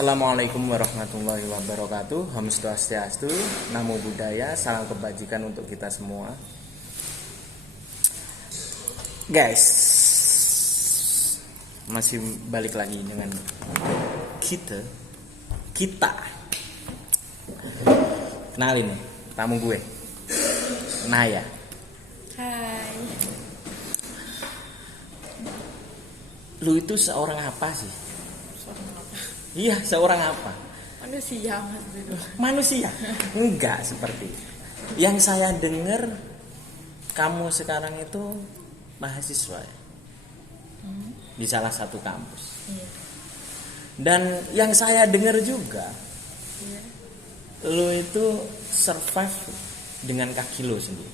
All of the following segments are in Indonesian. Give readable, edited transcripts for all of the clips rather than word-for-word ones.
Assalamualaikum warahmatullahi wabarakatuh. Om Swastiastu, Namo Buddhaya, salam kebajikan untuk kita semua. Guys, masih balik lagi dengan kita. Kenalin nih, tamu gue, Naya. Hai. Lu itu seorang apa sih? Seorang apa? Iya, seorang apa? Manusia, Mas Bro. Manusia? Enggak seperti. Yang saya dengar kamu sekarang itu mahasiswa ya? Di salah satu kampus. Iya. Dan yang saya dengar juga, Iya. lo itu survive dengan kaki lo sendiri.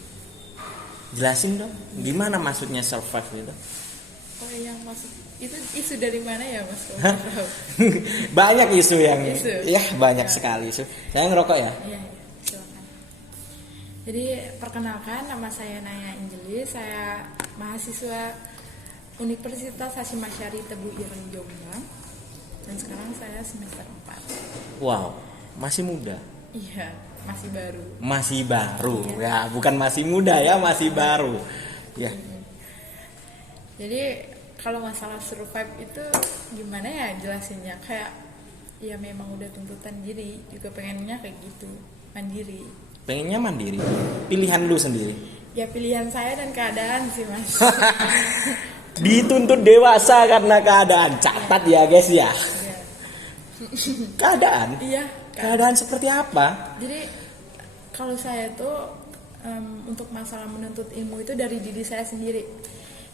Jelasin dong, gimana maksudnya survive itu? Oh, yang masuk itu isu dari mana ya, Mas? Banyak isu yang, Isu? ya banyak Ya. sekali isu. Saya ngerokok ya. Iya, silakan. Jadi perkenalkan, nama saya Naya Angelis, saya mahasiswa Universitas Hasyim Asy'ari Tebu Ireng Jombang. Dan sekarang saya semester 4. Wow, masih muda. Iya, masih baru. Masih baru, Iya. ya bukan masih muda ya, masih baru. Ya, Jadi kalau masalah survive itu gimana ya jelasinnya? Kayak ya memang udah tuntutan diri, juga pengennya kayak gitu, mandiri. pengennya mandiri. Pilihan lu sendiri. Ya pilihan saya dan keadaan sih, Mas. Dituntut dewasa karena keadaan. Catat ya guys ya. Iya. Keadaan. Iya. Keadaan seperti apa? Jadi kalau saya tuh untuk masalah menuntut ilmu itu dari diri saya sendiri.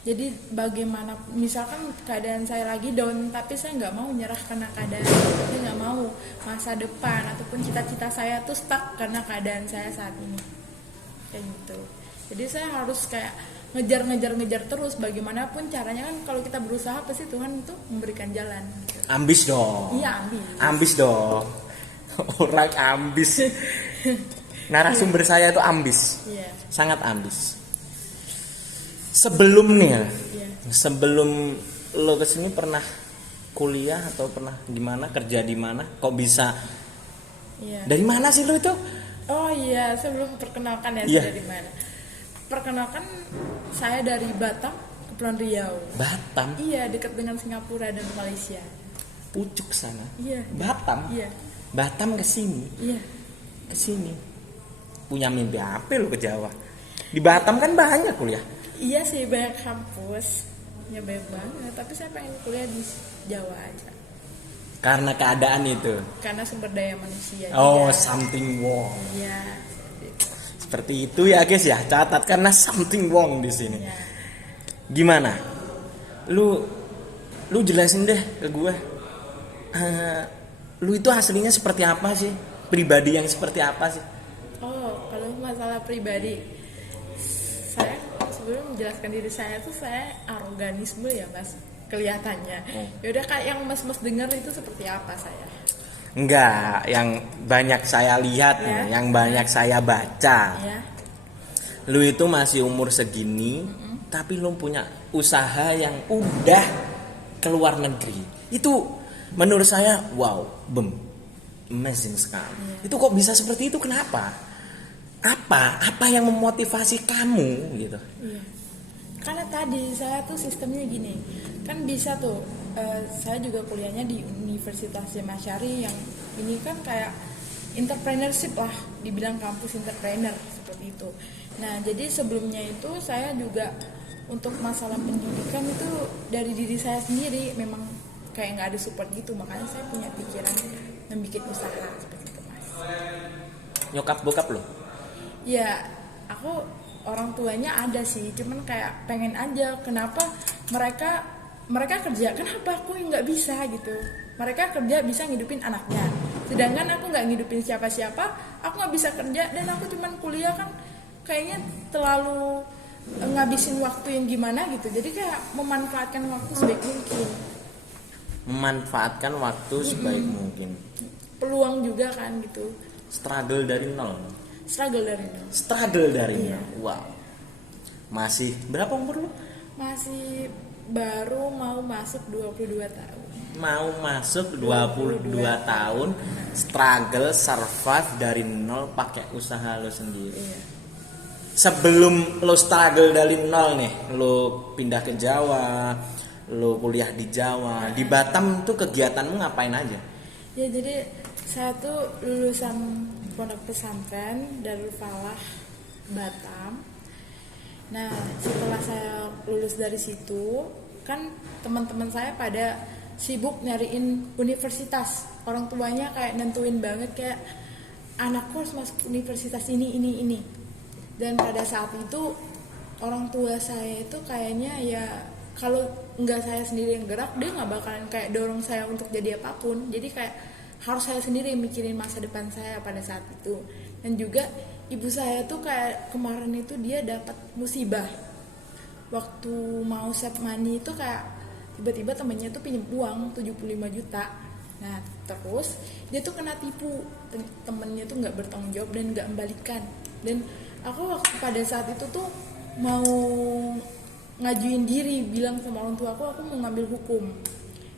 Jadi bagaimana, misalkan keadaan saya lagi down, tapi saya nggak mau nyerah karena keadaan. Saya nggak mau masa depan ataupun cita-cita saya tuh stuck karena keadaan saya saat ini. Kayak gitu. Jadi saya harus kayak ngejar terus. Bagaimanapun caranya kan, kalau kita berusaha pasti Tuhan tuh memberikan jalan. Gitu. Ambis dong. Iya, ambis. Ambis dong. Orang ambis. Narasumber saya itu ambis. Iya. Sangat ambis. Sebelumnya, Iya. sebelum lo kesini pernah kuliah atau pernah gimana, kerja di mana? Kok bisa? Iya. Dari mana sih lo itu? Oh iya, saya belum perkenalkan ya, Iya. saya dari mana. Perkenalkan, saya dari Batam, Kepulauan Riau. Batam, Iya, dekat dengan Singapura dan Malaysia. pucuk sana. Iya. Batam. Iya. Batam ke sini. Iya. Ke sini. Punya mimpi apa lo ke Jawa? Di Batam kan banyak kuliah. Iya sih, banyak kampus. Ya banyak banget, tapi saya pengen kuliah di Jawa aja. Karena keadaan itu. Karena sumber daya manusia. Oh, juga. something wrong. Iya. Seperti itu ya guys ya, catat karena something wrong di sini. Iya. Gimana? Lu jelasin deh ke gue. Lu itu aslinya seperti apa sih? Pribadi yang seperti apa sih? Oh, kalau masalah pribadi, saya sebelum menjelaskan diri saya tuh saya aroganisme ya, Mas, kelihatannya. Yaudah, kayak yang Mas dengar itu seperti apa saya? Enggak, yang banyak saya lihat Ya. nih, yang banyak saya baca. Ya. Lu itu masih umur segini, tapi lu punya usaha yang udah keluar negeri. Itu menurut saya wow, amazing sekali. Itu kok bisa seperti itu, kenapa? Apa yang memotivasi kamu gitu? Iya. Karena tadi saya tuh sistemnya gini, kan bisa tuh, saya juga kuliahnya di Universitas Hasyim Asy'ari yang ini kan kayak entrepreneurship lah, dibilang kampus entrepreneur seperti itu. Nah, jadi sebelumnya itu saya juga untuk masalah pendidikan itu dari diri saya sendiri, memang kayak nggak ada support gitu, makanya saya punya pikiran membuat usaha seperti itu, Mas. Nyokap bokap lo? Ya, aku orang tuanya ada sih, cuman kayak pengen aja kenapa mereka kerja, kenapa aku nggak bisa gitu. Mereka kerja bisa ngidupin anaknya, sedangkan aku nggak ngidupin siapa-siapa, aku nggak bisa kerja dan aku cuman kuliah kan kayaknya terlalu ngabisin waktu yang gimana gitu. Jadi kayak memanfaatkan waktu sebaik mungkin. Memanfaatkan waktu sebaik mungkin. Peluang juga kan gitu. Struggle dari nol. Struggle dari Iya. nol. Wow. Masih berapa umur lu? Masih baru mau masuk 22 tahun. mau masuk 22 tahun, struggle, survive dari nol pakai usaha lo sendiri. Iya. Sebelum lo struggle dari nol nih, lo pindah ke Jawa, lo kuliah di Jawa, di Batam tuh kegiatanmu ngapain aja? Ya jadi saya tuh lulusan pondok pesantren Darul Falah Batam. Nah setelah saya lulus dari situ, kan teman-teman saya pada sibuk nyariin universitas. Orang tuanya kayak nentuin banget kayak anakku harus masuk universitas ini. Dan pada saat itu orang tua saya itu kayaknya ya kalau nggak saya sendiri yang gerak, dia nggak bakalan kayak dorong saya untuk jadi apapun. Jadi kayak harus saya sendiri mikirin masa depan saya pada saat itu. Dan juga ibu saya tuh kayak kemarin itu dia dapat musibah. Waktu mau save money itu kayak tiba-tiba temennya tuh pinjam uang 75 juta. Nah terus dia tuh kena tipu, temennya tuh nggak bertanggung jawab dan nggak membalikan. Dan aku waktu pada saat itu tuh mau ngajuin diri, bilang sama orang tua aku mau ngambil hukum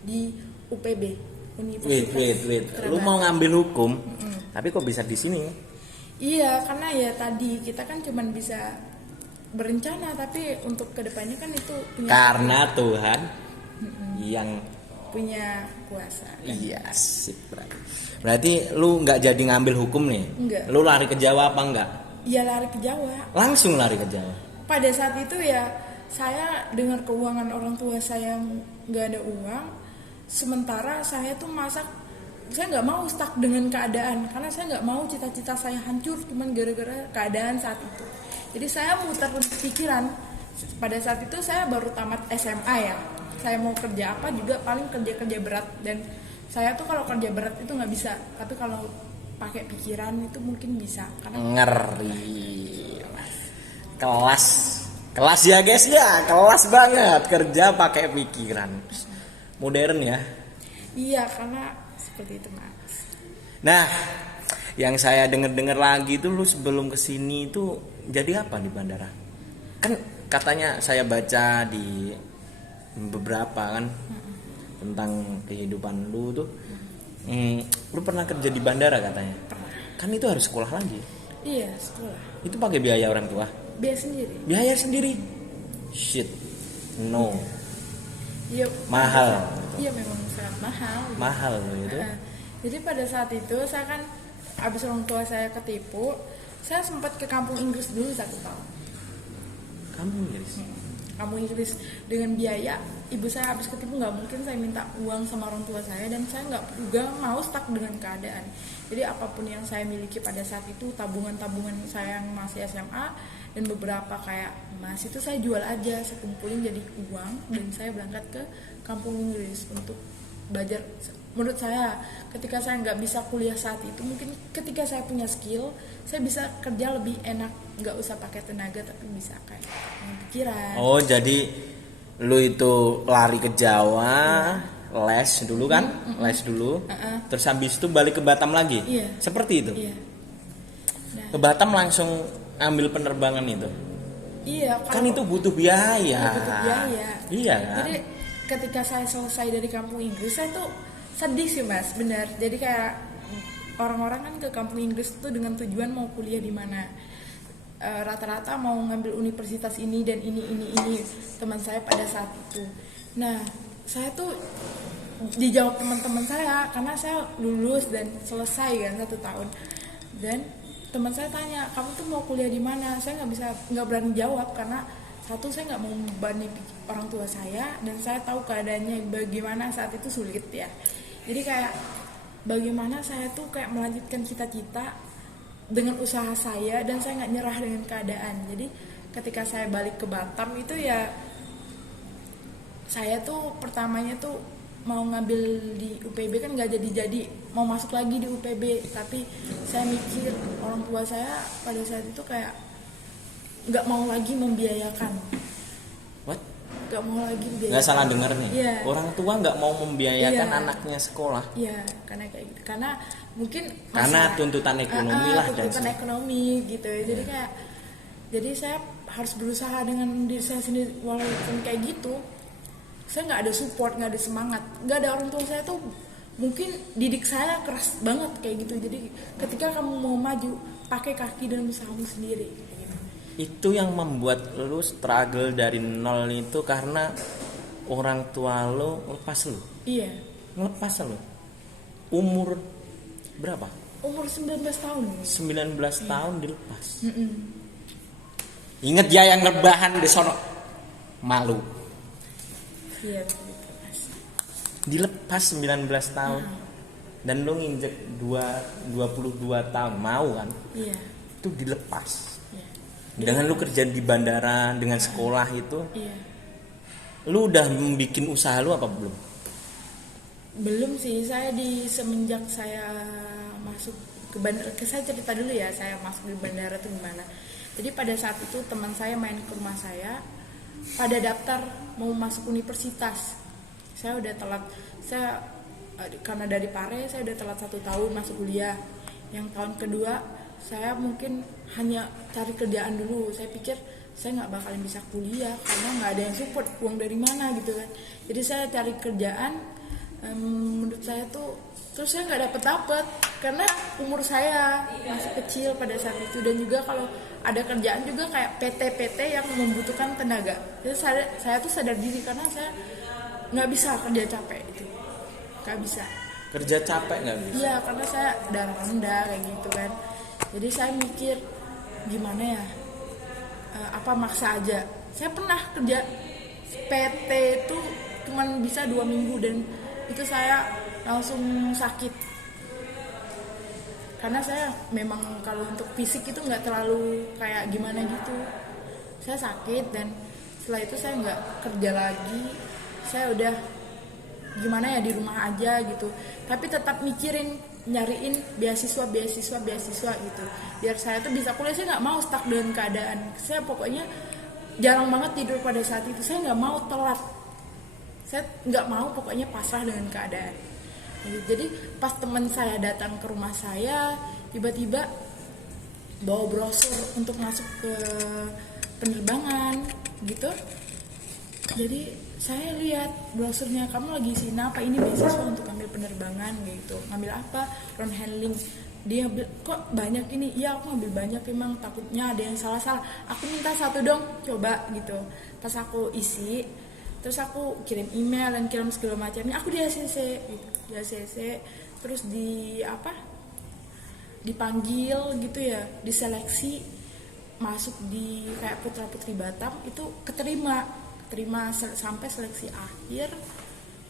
di UPB, Universitas Wait. Kerabat. Lu mau ngambil hukum, tapi kok bisa di sini? Iya, karena ya tadi kita kan cuman bisa berencana, tapi untuk kedepannya kan itu punya Karena Tuhan yang punya kuasa. iya sip berarti lu nggak jadi ngambil hukum nih? Enggak. Lu lari ke Jawa apa enggak? Iya lari ke Jawa. Langsung lari ke Jawa. Pada saat itu ya saya dengar keuangan orang tua saya nggak ada uang, sementara saya tuh saya nggak mau stuck dengan keadaan, karena saya nggak mau cita-cita saya hancur cuman gara-gara keadaan saat itu. Jadi saya muter pikiran. Pada saat itu saya baru tamat SMA ya, saya mau kerja apa juga paling kerja berat, dan saya tuh kalau kerja berat itu nggak bisa, tapi kalau pakai pikiran itu mungkin bisa. Karena Ngeri. Kelas ya guys ya, kelas banget kerja pakai pikiran. Modern ya. iya, karena seperti itu Mas. Nah, yang saya dengar lagi tuh lu sebelum kesini itu jadi apa di bandara? Kan katanya saya baca di beberapa kan tentang kehidupan lu tuh. Lu pernah kerja di bandara katanya? Kan itu harus sekolah lagi. Iya, sekolah. Itu pakai biaya orang tua? Biaya sendiri. Biaya sendiri. Shit. No. Iya. Mahal. Iya, memang sangat mahal. Mahal loh itu. Jadi pada saat itu saya kan abis orang tua saya ketipu, saya sempat ke kampung Inggris dulu 1 tahun. Kamu Inggris? Kampung Inggris dengan biaya ibu saya habis ketipu, nggak mungkin saya minta uang sama orang tua saya, dan saya nggak juga mau stuck dengan keadaan. Jadi apapun yang saya miliki pada saat itu, tabungan saya yang masih SMA dan beberapa kayak emas itu saya jual aja, saya kumpulin jadi uang, dan saya berangkat ke kampung Inggris untuk belajar. Menurut saya ketika saya nggak bisa kuliah saat itu, mungkin ketika saya punya skill saya bisa kerja lebih enak, nggak usah pakai tenaga tapi bisa kayak pikiran. Oh, jadi lu itu lari ke Jawa, les dulu kan? Les dulu. Terus habis itu balik ke Batam lagi? Iya. Seperti itu? Iya. Nah, Ke Batam langsung ambil penerbangan itu? iya, Kan itu butuh biaya. butuh biaya. Iya kan? Jadi ketika saya selesai dari kampung Inggris, saya tuh sedih sih Mas, benar. Jadi kayak orang-orang kan ke kampung Inggris tuh dengan tujuan mau kuliah di mana. Rata-rata mau ngambil universitas ini dan ini teman saya pada saat itu. Nah, saya tuh dijawab teman-teman saya karena saya lulus dan selesai kan 1 tahun. Dan teman saya tanya, kamu tuh mau kuliah di mana? Saya nggak berani jawab karena satu, saya nggak mau membebani orang tua saya, dan saya tahu keadaannya bagaimana saat itu sulit ya. Jadi kayak bagaimana saya tuh kayak melanjutkan cita-cita dengan usaha saya, dan saya nggak nyerah dengan keadaan. Jadi ketika saya balik ke Batam itu ya, saya tuh pertamanya tuh mau ngambil di UPB kan nggak jadi mau masuk lagi di UPB, tapi saya mikir orang tua saya pada saat itu kayak nggak mau lagi membiayakan. What? Nggak mau lagi membiayakan. Nggak salah dengar nih. Iya. Orang tua nggak mau membiayakan Iya. anaknya sekolah. Iya, karena kayak gitu. Karena mungkin Karena tuntutan ekonomi lah dan tuntutan ekonomi gitu. Jadi kayak saya harus berusaha dengan diri saya sendiri walaupun kayak gitu. saya nggak ada support, nggak ada semangat, nggak ada. Orang tua saya tuh mungkin didik saya keras banget kayak gitu. Jadi ketika kamu mau maju, pakai kaki dan usahamu sendiri kayak gitu. Itu yang membuat lu struggle dari nol itu karena orang tua lu lepas lu. Iya. Ngelepas lu. Umur berapa? Umur 19 tahun. 19 tahun dilepas. Ingat ya yang rebahan di sono. Malu. Iya begitu Mas. Dilepas 19 tahun. Dan lu nginjek 22 tahun mau kan? Iya. Itu dilepas. Iya. Dengan lu kerja di bandara, dengan sekolah itu, Iya. lu udah bikin usaha lu apa belum? Belum sih, saya semenjak saya masuk ke bandara, saya cerita dulu ya, saya masuk di bandara tuh gimana. Jadi pada saat itu teman saya main ke rumah saya, pada daftar mau masuk universitas. Saya udah telat, karena dari Pare saya udah telat 1 tahun masuk kuliah. Yang tahun kedua saya mungkin hanya cari kerjaan dulu. Saya pikir saya nggak bakalan bisa kuliah karena nggak ada yang support, uang dari mana gitu kan. Jadi saya cari kerjaan, menurut saya tuh, terus saya nggak dapet karena umur saya masih kecil pada saat itu. Dan juga kalau ada kerjaan juga kayak PT-PT yang membutuhkan tenaga. Jadi saya tuh sadar diri karena saya nggak bisa kerja capek itu, nggak bisa. Kerja capek nggak bisa? Iya, karena saya darah rendah kayak gitu kan. Jadi saya mikir gimana ya, apa maksa aja. Saya pernah kerja PT itu cuman bisa 2 minggu dan itu saya langsung sakit. Karena saya memang kalau untuk fisik itu nggak terlalu kayak gimana gitu. Saya sakit dan setelah itu saya nggak kerja lagi. Saya udah gimana ya, di rumah aja gitu. Tapi tetap mikirin nyariin beasiswa gitu. Biar saya tuh bisa kuliah. Saya nggak mau stuck dengan keadaan. Saya pokoknya jarang banget tidur pada saat itu. Saya nggak mau telat. Saya nggak mau pokoknya pasrah dengan keadaan. Jadi pas teman saya datang ke rumah saya, tiba-tiba bawa brosur untuk masuk ke penerbangan gitu. Jadi saya lihat brosurnya, kamu lagi sini apa, ini beasiswa untuk ambil penerbangan gitu. Ngambil apa? Ground handling. Dia bilang, kok banyak ini? Iya, aku ngambil banyak, emang takutnya ada yang salah-salah. Aku minta 1 dong, coba gitu. Pas aku isi, terus aku kirim email dan kirim segala macamnya. Aku di ACC gitu. Di ACC, terus dipanggil gitu ya, diseleksi masuk di kayak Putra Putri Batam, itu keterima sampai seleksi akhir,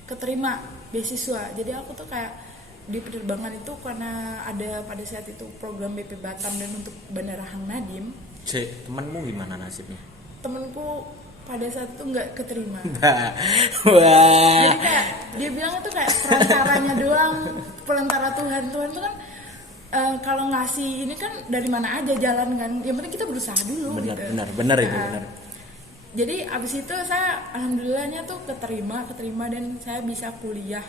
keterima beasiswa. Jadi aku tuh kayak di penerbangan itu karena ada pada saat itu program BP Batam dan untuk Bandara Hang Nadim. Temenmu gimana nasibnya? Temenku pada saat itu nggak keterima. Wah. Jadi kayak dia bilang itu kayak perantaranya doang, perantara Tuhan tuh kan. Kalau ngasih ini kan dari mana aja jalan kan, yang penting kita berusaha dulu. Benar itu benar. Jadi abis itu saya alhamdulillahnya tuh keterima dan saya bisa kuliah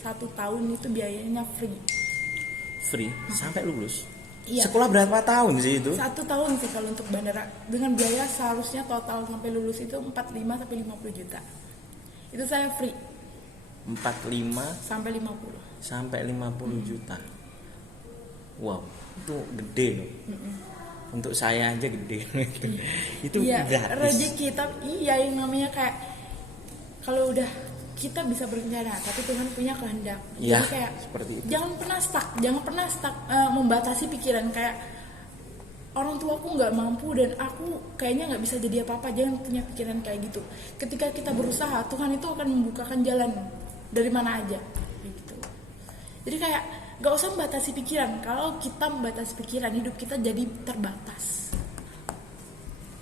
1 tahun itu biayanya free sampai lulus. Iya. Sekolah berapa tahun sih itu? 1 tahun sih kalau untuk bandara, dengan biaya seharusnya total sampai lulus itu 45 sampai 50 juta. Itu saya free 45 sampai 50 juta. Wow, itu gede loh. Untuk saya aja gede. Itu iya, gratis. rezeki kita, yang namanya kayak kalau udah kita bisa berencana, tapi Tuhan punya kehendak. Iya, jadi kayak seperti itu. Jangan pernah stuck membatasi pikiran kayak orang tuaku nggak mampu dan aku kayaknya nggak bisa jadi apa-apa. Jangan punya pikiran kayak gitu. Ketika kita berusaha, Tuhan itu akan membukakan jalan dari mana aja. Gitu. Jadi kayak gak usah membatasi pikiran. Kalau kita membatasi pikiran, hidup kita jadi terbatas.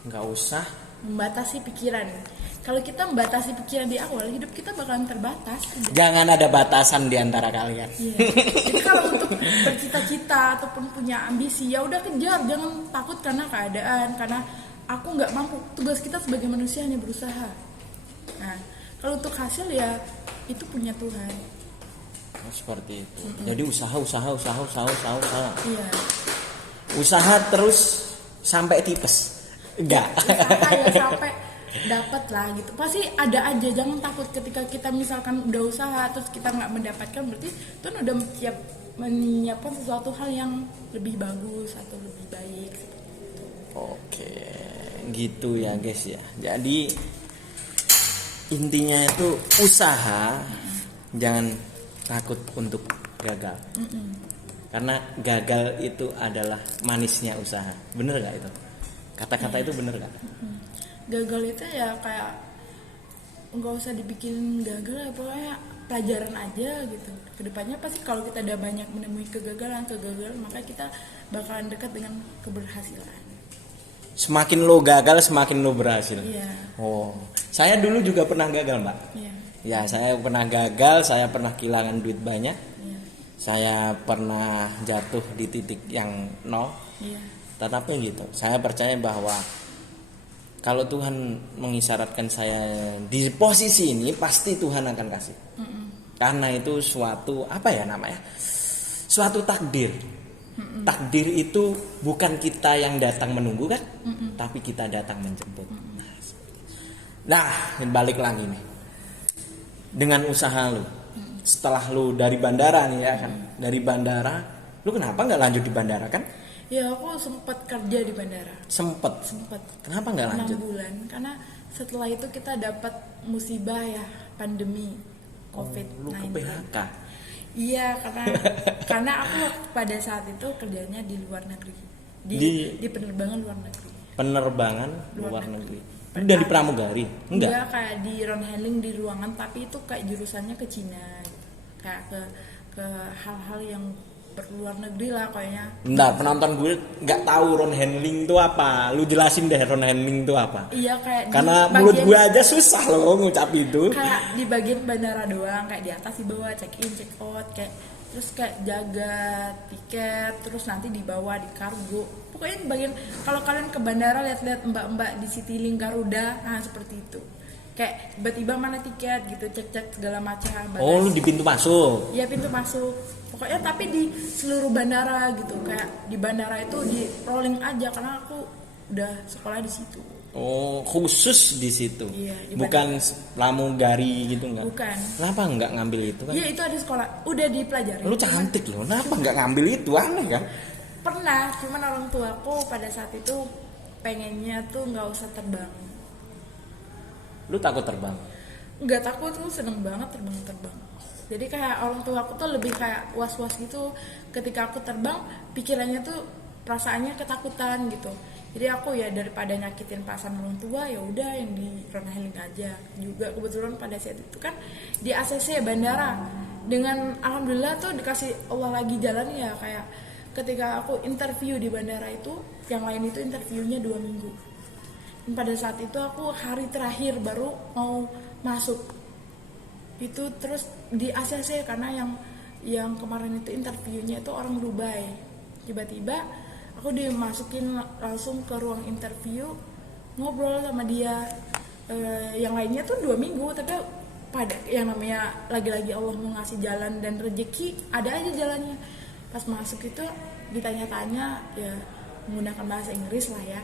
Gak usah membatasi pikiran. Kalau kita membatasi pikiran di awal, hidup kita bakalan terbatas. Jangan ada batasan di antara kalian. Yeah. Jadi kalau untuk bercita-cita ataupun punya ambisi, ya udah kejar. Jangan takut karena keadaan, karena aku nggak mampu. Tugas kita sebagai manusia hanya berusaha. Nah, kalau untuk hasil ya itu punya Tuhan. Seperti itu. Jadi usaha. Iya. Usaha terus sampai tipes. Enggak. Usaha ya sampai dapat lah gitu. Pasti ada aja, jangan takut ketika kita misalkan udah usaha terus kita nggak mendapatkan, berarti Tuhan udah menyiapkan sesuatu hal yang lebih bagus atau lebih baik. Oke, gitu ya guys ya. Jadi intinya itu usaha, jangan takut untuk gagal. Karena gagal itu adalah manisnya usaha. Bener gak itu? Kata-kata itu bener gak? Gagal itu ya kayak nggak usah dibikin gagal ya, pokoknya pelajaran aja gitu. Kedepannya pasti kalau kita udah banyak menemui kegagalan, maka kita bakalan dekat dengan keberhasilan. Semakin lo gagal, semakin lo berhasil. Iya. Oh, saya dulu juga pernah gagal, Mbak. Iya. Ya, saya pernah gagal, saya pernah kehilangan duit banyak. Iya. Saya pernah jatuh di titik yang nol. Iya. Tetapi gitu, saya percaya bahwa kalau Tuhan mengisyaratkan saya di posisi ini, pasti Tuhan akan kasih. Karena itu suatu apa ya namanya? Suatu takdir. Takdir itu bukan kita yang datang menunggu kan, tapi kita datang menjemput. Nah, balik lagi nih. Dengan usaha lu, setelah lu dari bandara nih ya kan, dari bandara, lu kenapa nggak lanjut di bandara kan? Ya aku sempat kerja di bandara. Sempet. Kenapa nggak lanjut? 6 bulan, karena setelah itu kita dapat musibah ya, pandemi COVID-19. Lu ke PHK. Iya, karena aku pada saat itu kerjanya di luar negeri, di penerbangan luar negeri. Penerbangan luar negeri. Udah di pramugari? Enggak, kayak di ground handling di ruangan, tapi itu kayak jurusannya ke Cina, gitu. Kayak ke hal-hal yang berluar negeri lah kayaknya. Bentar, penonton gue nggak tahu ground handling itu apa. Lu jelasin deh ground handling itu apa. Iya, kayak karena mulut gue aja susah loh ngucap itu. Kayak di bagian bandara doang, kayak di atas di bawah check in check out, kayak terus kayak jaga tiket, terus nanti dibawa di kargo. Pokoknya di bagian, kalau kalian ke bandara lihat-lihat mbak-mbak di Citylink Garuda, nah seperti itu. Kayak tiba-tiba mana tiket gitu, cek-cek segala macam. Oh, lu di pintu masuk? Iya, pintu masuk. Pokoknya tapi di seluruh bandara gitu, kayak di bandara itu di rolling aja karena aku udah sekolah di situ. Oh, khusus di situ. Iya, bukan pramugari gitu enggak? Bukan. Kenapa enggak ngambil itu kan? Iya, itu ada sekolah, udah dipelajari. Lu cantik loh, kenapa enggak ngambil itu? Aneh kan? Pernah, cuman orang tuaku pada saat itu pengennya tuh nggak usah terbang. Lu takut terbang? Nggak takut, tuh seneng banget terbang. Jadi kayak orang tua aku tuh lebih kayak was-was gitu ketika aku terbang, pikirannya tuh perasaannya ketakutan gitu. Jadi aku ya daripada nyakitin perasaan orang tua, ya udah yang di ground handling aja. Juga kebetulan pada saat itu kan di ACC bandara, dengan alhamdulillah tuh dikasih Allah lagi jalan ya, kayak ketika aku interview di bandara itu, yang lain itu interviewnya 2 minggu. Dan pada saat itu aku hari terakhir baru mau masuk itu, terus di ACC karena yang kemarin itu interviewnya itu orang Dubai. Tiba-tiba aku dimasukin langsung ke ruang interview, ngobrol sama dia. Yang lainnya tuh 2 minggu, tapi pada yang namanya lagi-lagi Allah mau ngasih jalan dan rezeki, ada aja jalannya. Pas masuk itu ditanya-tanya ya menggunakan bahasa Inggris lah ya.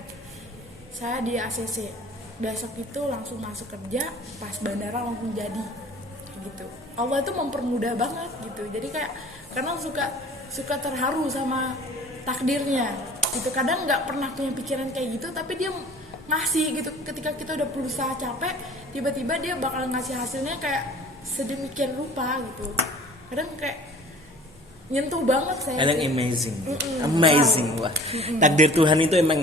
Saya di ACC, besok itu langsung masuk kerja, pas bandara langsung jadi gitu. Allah itu mempermudah banget gitu. Jadi kayak karena suka terharu sama takdirnya gitu. Kadang nggak pernah punya pikiran kayak gitu, tapi dia ngasih gitu. Ketika kita udah berusaha capek, tiba-tiba dia bakal ngasih hasilnya kayak sedemikian rupa gitu. Kadang kayak nyentuh banget saya. Yang amazing wah. Takdir Tuhan itu emang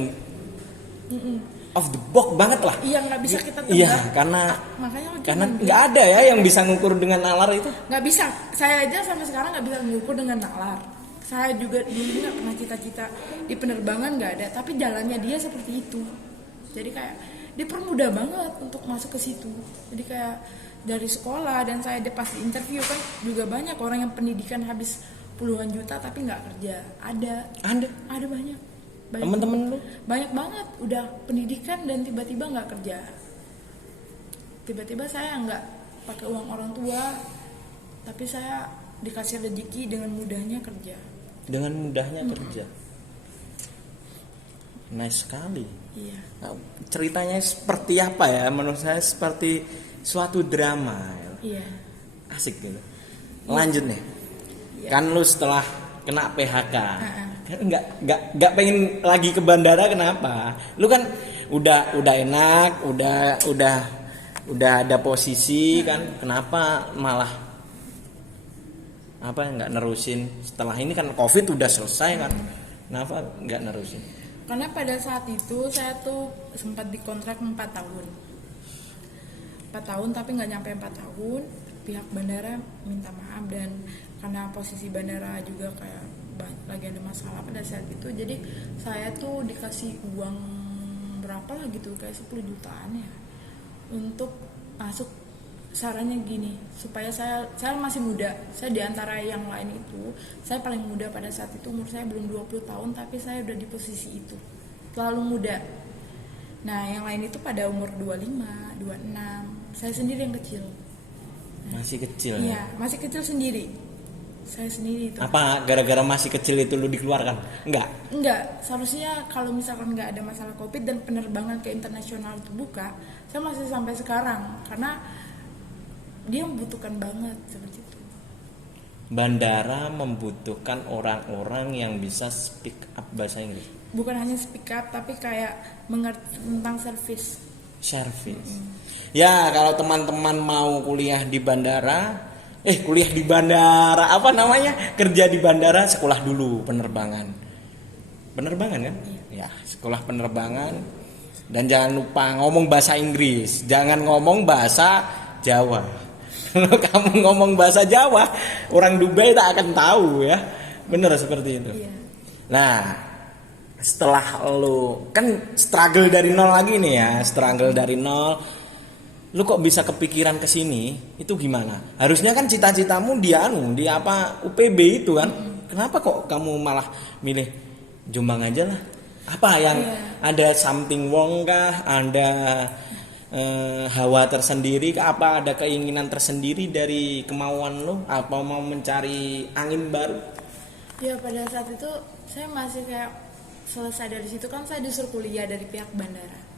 off the box banget lah. Iya, nggak bisa kita tebak. Iya, karena nggak ada ya yang bisa ngukur dengan nalar itu. Nggak bisa. Saya aja sampai sekarang nggak bisa mengukur dengan nalar. Saya juga dulu nggak pernah cita-cita di penerbangan, nggak ada. Tapi jalannya dia seperti itu. Jadi kayak dipermudah banget untuk masuk ke situ. Jadi kayak dari sekolah, dan saya pas di interview kan juga banyak orang yang pendidikan habis puluhan juta tapi nggak kerja. Ada banyak. Temen-temen lu banyak banget udah pendidikan dan tiba-tiba nggak kerja. Tiba-tiba saya nggak pakai uang orang tua, tapi saya dikasih rezeki dengan mudahnya kerja. Nice sekali. Iya. Nah, ceritanya seperti apa ya? Menurut saya seperti suatu drama. Iya. Asik gitu. Lanjut nih. Iya. Kan lu setelah kena PHK, kan nggak pengen lagi ke bandara, kenapa? Lu kan udah enak, udah ada posisi kan, kenapa malah apa nggak nerusin? Setelah ini kan COVID udah selesai kan, kenapa nggak nerusin? Karena pada saat itu saya tuh sempat dikontrak 4 tahun. 4 tahun tapi nggak nyampe 4 tahun. Pihak bandara minta maaf, dan karena posisi bandara juga kayak lagi ada masalah pada saat itu, jadi saya tuh dikasih uang berapa lah gitu, kayak 10 jutaan ya untuk masuk. Sarannya gini, supaya saya masih muda, saya diantara yang lain itu saya paling muda pada saat itu, umur saya belum 20 tahun tapi saya udah di posisi itu, terlalu muda. Nah yang lain itu pada umur 25, 26, saya sendiri yang kecil. Masih kecil. Iya, masih kecil sendiri. Saya sendiri itu. Apa gara-gara masih kecil itu lu dikeluarkan? Enggak, seharusnya kalau misalkan nggak ada masalah COVID dan penerbangan ke internasional itu buka, saya masih sampai sekarang karena dia membutuhkan banget seperti itu. Bandara membutuhkan orang-orang yang bisa speak up bahasa Inggris. Bukan hanya speak up tapi kayak mengerti tentang service. Ya, kalau teman-teman mau kuliah di bandara, apa namanya? Kerja di bandara, sekolah dulu penerbangan. Penerbangan kan? Iya. Ya, sekolah penerbangan. Dan jangan lupa ngomong bahasa Inggris, jangan ngomong bahasa Jawa. Kalau kamu ngomong bahasa Jawa, orang Dubai tak akan tahu ya. Benar seperti itu. Iya. Nah, setelah lu kan struggle dari nol lagi nih ya, struggle dari nol, lu kok bisa kepikiran ke sini? Itu gimana? Harusnya kan cita-citamu di UPB itu kan. Kenapa kok kamu malah milih Jombang aja lah? Apa yang ada something wrong kah? Ada hawa tersendiri kah? Apa ada keinginan tersendiri dari kemauan lu? Apa mau mencari angin baru? Ya pada saat itu saya masih kayak selesai dari situ kan saya disuruh kuliah dari pihak bandara.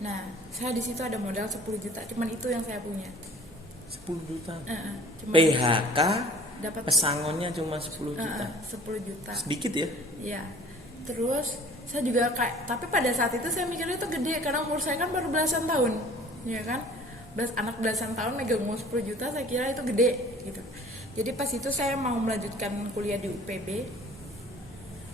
Nah, saya di situ ada modal 10 juta, cuman itu yang saya punya. 10 juta. Cuman PHK dapat pesangonnya cuma 10 juta. 10 juta. Sedikit ya? Iya. Terus saya juga kayak, tapi pada saat itu saya mikirnya itu gede karena umur saya kan baru belasan tahun, ya kan? Anak belasan tahun megang uang 10 juta saya kira itu gede gitu. Jadi pas itu saya mau melanjutkan kuliah di UPB.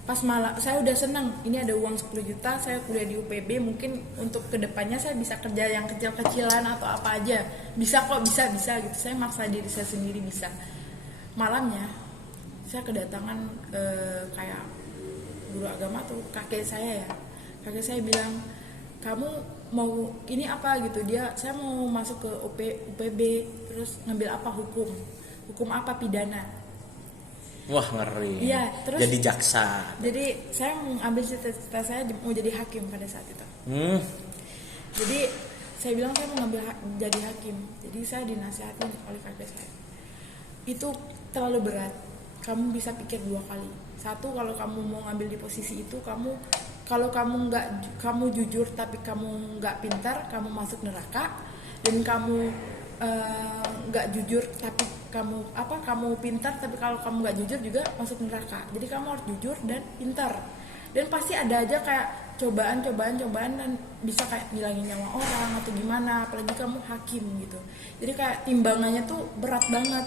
Pas malah saya udah senang, ini ada uang 10 juta, saya kuliah di UPB, mungkin untuk kedepannya saya bisa kerja yang kecil-kecilan atau apa aja, bisa gitu. Saya maksa diri saya sendiri bisa. Malamnya saya kedatangan kayak guru agama tuh, kakek saya bilang, kamu mau ini apa gitu, saya mau masuk ke UPB, terus ngambil apa, hukum apa, pidana. Wah, ngeri. Iya, terus jadi jaksa. Jadi saya mengambil cita-cita saya mau jadi hakim pada saat itu. Jadi saya bilang saya mau jadi hakim. Jadi saya dinasihatin oleh kakek saya. Itu terlalu berat. Kamu bisa pikir 2 kali. Satu, kalau kamu mau ngambil di posisi itu, kalau kamu jujur tapi kamu nggak pintar, kamu masuk neraka. Dan kamu nggak jujur tapi kamu pintar, tapi kalau kamu nggak jujur juga masuk neraka. Jadi kamu harus jujur dan pintar, dan pasti ada aja kayak cobaan dan bisa kayak ngilangin nyawa orang atau gimana, apalagi kamu hakim gitu. Jadi kayak timbangannya tuh berat banget.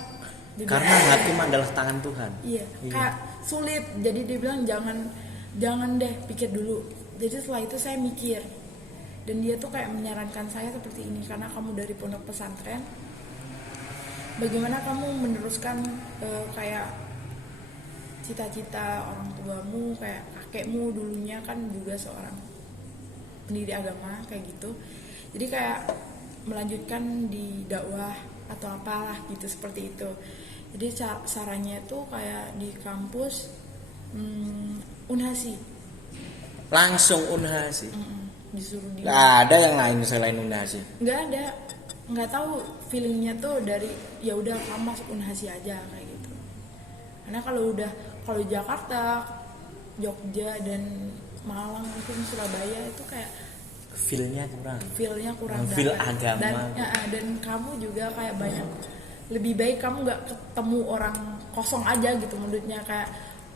Jadi, karena hakim adalah tangan Tuhan. Iya, kayak sulit. Jadi dia bilang jangan deh, pikir dulu. Jadi setelah itu saya mikir, dan dia tuh kayak menyarankan saya seperti ini, karena kamu dari pondok pesantren, bagaimana kamu meneruskan kayak cita-cita orang tuamu, kayak kakekmu dulunya kan juga seorang pendiri agama kayak gitu. Jadi kayak melanjutkan di dakwah atau apalah gitu, seperti itu. Jadi sarannya tuh kayak di kampus Unhasi. Langsung Unhasi. Disuruh Nggak ada yang lain selain Unhasi? Nggak ada, nggak tahu, feelingnya tuh dari ya udah kamu masuk Unhasi aja kayak gitu. Karena kalau Jakarta, Jogja dan Malang mungkin Surabaya itu kayak Feel-nya kurang. Feel dapat. agama. Dan kamu juga kayak banyak, lebih baik kamu nggak ketemu orang kosong aja gitu, menurutnya kayak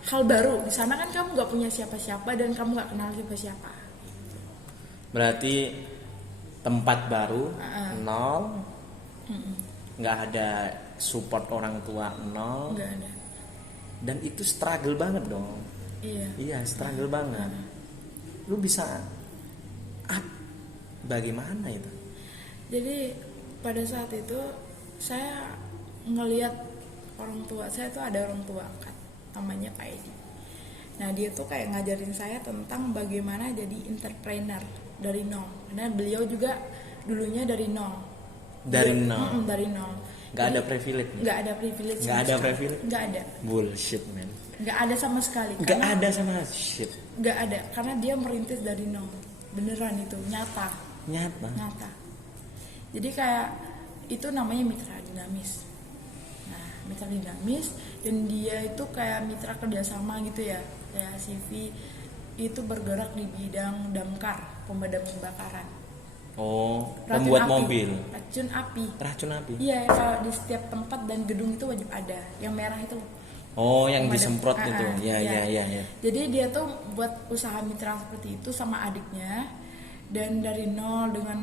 hal baru. Di sana kan kamu nggak punya siapa-siapa dan kamu nggak kenal siapa-siapa. Berarti tempat baru nol, nggak ada support orang tua nol, Nggak ada. dan itu struggle banget dong. Iya. Struggle banget. Lu bisa bagaimana itu? Jadi pada saat itu saya ngelihat orang tua saya tuh, ada orang tua angkat namanya Pak Edi. Nah dia tuh kayak ngajarin saya tentang bagaimana jadi entrepreneur dari nol. Karena beliau juga dulunya dari nol. Dari nol. Nggak ada privilege. Nggak ada privilege. Nggak ada. Bullshit man. Nggak ada sama sekali. Nggak ada sama shit. Nggak ada, karena dia merintis dari nol. Beneran itu nyata. Jadi kayak itu namanya mitra dinamis. Nah, mitra dinamis, dan dia itu kayak mitra kerjasama gitu ya. Kayak CV itu bergerak di bidang damkar, pemadam kebakaran. Pembuat mobil. Racun api. Iya, kalau di setiap tempat dan gedung itu wajib ada. Yang merah itu loh. Yang disemprot gitu. Iya. Jadi dia tuh buat usaha mitra seperti itu sama adiknya. Dan dari nol dengan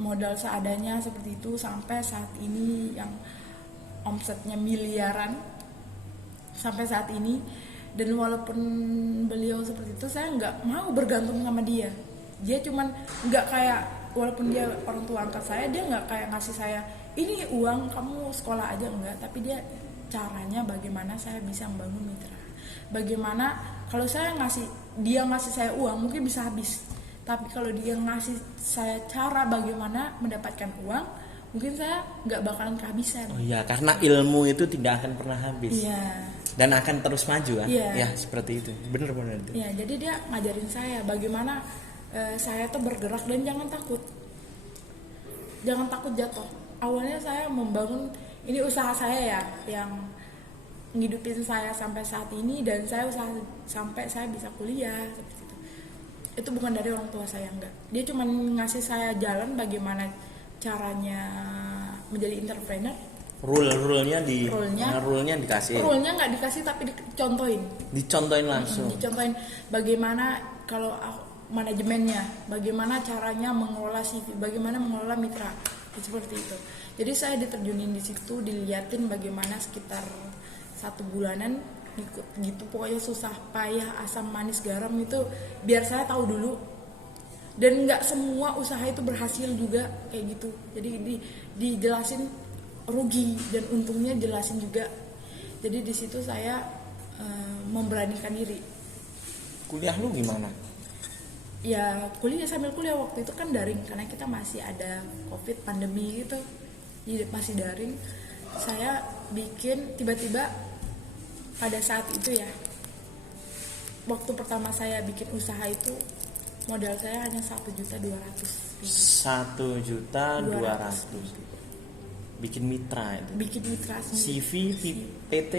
modal seadanya seperti itu sampai saat ini yang omsetnya miliaran sampai saat ini. Dan walaupun beliau seperti itu, saya nggak mau bergantung sama dia. Dia cuman nggak kayak, walaupun dia orang tua angkat saya, dia nggak kayak ngasih saya ini uang kamu sekolah aja, enggak. Tapi dia caranya bagaimana saya bisa membangun mitra. Bagaimana kalau dia ngasih saya uang mungkin bisa habis. Tapi kalau dia ngasih saya cara bagaimana mendapatkan uang, mungkin saya nggak bakalan kehabisan. Karena ilmu itu tidak akan pernah habis. Iya. Dan akan terus maju. Iya. Seperti itu. Bener itu. Iya, jadi dia ngajarin saya bagaimana saya tuh bergerak dan jangan takut. Jangan takut jatuh. Awalnya saya membangun ini usaha saya ya, yang ngidupin saya sampai saat ini, dan saya usaha sampai saya bisa kuliah. Itu bukan dari orang tua saya, enggak. Dia cuma ngasih saya jalan bagaimana caranya menjadi entrepreneur. Rule-nya dikasih. Rule-nya nggak dikasih tapi dicontohin langsung. Dicontohin bagaimana kalau manajemennya, bagaimana caranya mengelola CV, bagaimana mengelola mitra, seperti itu. Jadi saya diterjunin di situ, diliatin bagaimana sekitar 1 bulanan ikut gitu, pokoknya susah payah asam manis garam itu biar saya tahu dulu. Dan nggak semua usaha itu berhasil juga kayak gitu. Jadi dijelasin rugi dan untungnya jelasin juga. Jadi di situ saya memberanikan diri. Kuliah lu gimana? Ya kuliah, sambil kuliah waktu itu kan daring karena kita masih ada COVID pandemi gitu. Jadi masih daring. Saya bikin tiba-tiba pada saat itu ya, waktu pertama saya bikin usaha itu modal saya hanya 1.200.000. 1.200.000. Bikin mitra itu. CV, PT,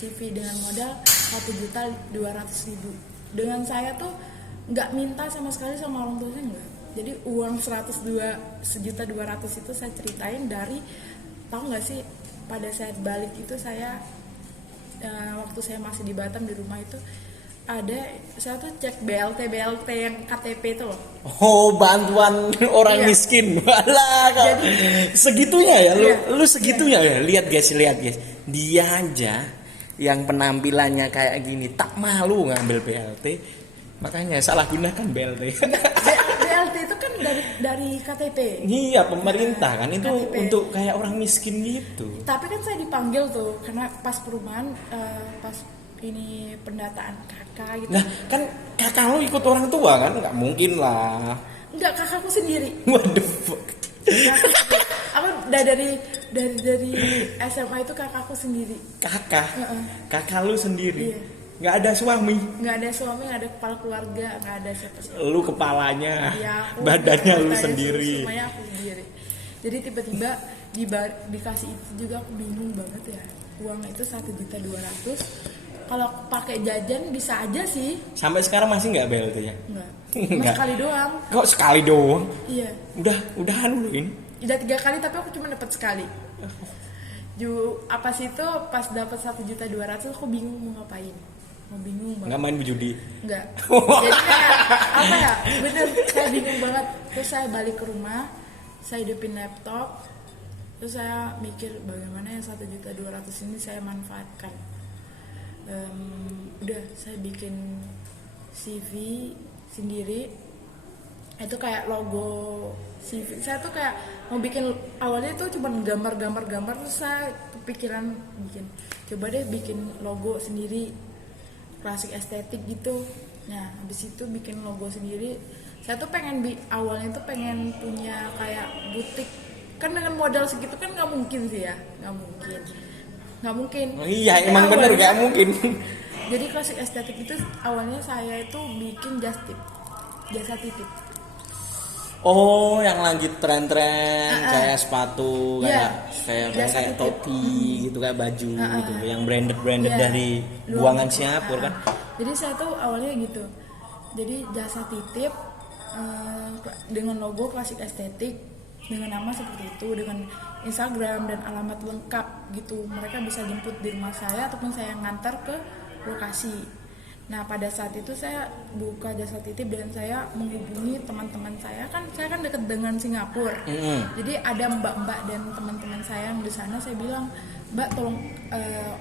CV dengan modal 1.200.000. Dengan saya tuh nggak minta sama sekali sama orang tua saya, enggak. Jadi uang 1.200.000 itu saya ceritain dari, tahu nggak sih, pada saat balik itu saya waktu saya masih di Batam di rumah itu saya tuh cek BLT yang KTP itu loh. Bantuan orang miskin. Jadi segitunya ya, lu segitunya ya. Lihat guys. Dia aja yang penampilannya kayak gini tak malu ngambil BLT. Makanya salah gunakan BLT. BLT itu kan dari KTP. Iya, pemerintah kan itu KTP. Untuk kayak orang miskin gitu. Tapi kan saya dipanggil tuh karena pas perumahan, pas ini pendataan kakak gitu. Nah, kan kakak lu ikut orang tua kan? Nggak mungkin lah. Enggak, kakakku sendiri. Waduh. Aku dari SMA itu kakakku sendiri. Kakak lu sendiri. Iya. Nggak ada suami, nggak ada kepala keluarga, nggak ada siapa-siapa. Lu kepalanya, ya, badannya lu sendiri. Semuanya aku sendiri. Jadi tiba-tiba dikasih itu juga aku bingung banget ya. Uang itu 1.200.000 Kalau pakai jajan bisa aja sih. Sampai sekarang masih nggak bel tuh ya? Enggak. Cuma Enggak. sekali doang. Kok sekali doang? Iya. Udahan dulu ini. Udah 3 kali tapi aku cuma dapat sekali. Apa sih itu pas dapat 1.200.000 aku bingung mau ngapain. Mau bingung banget. Nggak main berjudi? Enggak. Jadi kayak apa ya? Bener, saya bingung banget. Terus saya balik ke rumah, saya hidupin laptop, terus saya mikir bagaimana yang 1.200.000 ini saya manfaatkan. Udah saya bikin CV sendiri. Itu kayak logo CV. Saya tuh kayak mau bikin, awalnya tuh cuma gambar terus saya kepikiran coba deh bikin logo sendiri klasik estetik gitu. Nah habis itu bikin logo sendiri. Saya tuh awalnya tuh pengen punya kayak butik. Kan dengan modal segitu kan nggak mungkin sih ya, nggak mungkin. Oh, iya Jadi emang bener awalnya- nggak mungkin. Jadi klasik estetik itu awalnya saya itu bikin jasa titip. Oh, yang lagi tren-tren kayak sepatu, Iya. Jasa kayak titip. topi gitu, kayak baju gitu, yang branded Iya. dari Luar buangan negeri. Singapura kan. Jadi saya tuh awalnya gitu. Jadi jasa titip dengan logo klasik estetik, dengan nama seperti itu, dengan Instagram dan alamat lengkap gitu. Mereka bisa jemput di rumah saya ataupun saya ngantar ke lokasi. Nah pada saat itu saya buka jasa titip dan saya menghubungi teman-teman saya kan dekat dengan Singapura. Jadi ada mbak-mbak dan teman-teman saya yang di sana, saya bilang, Mbak tolong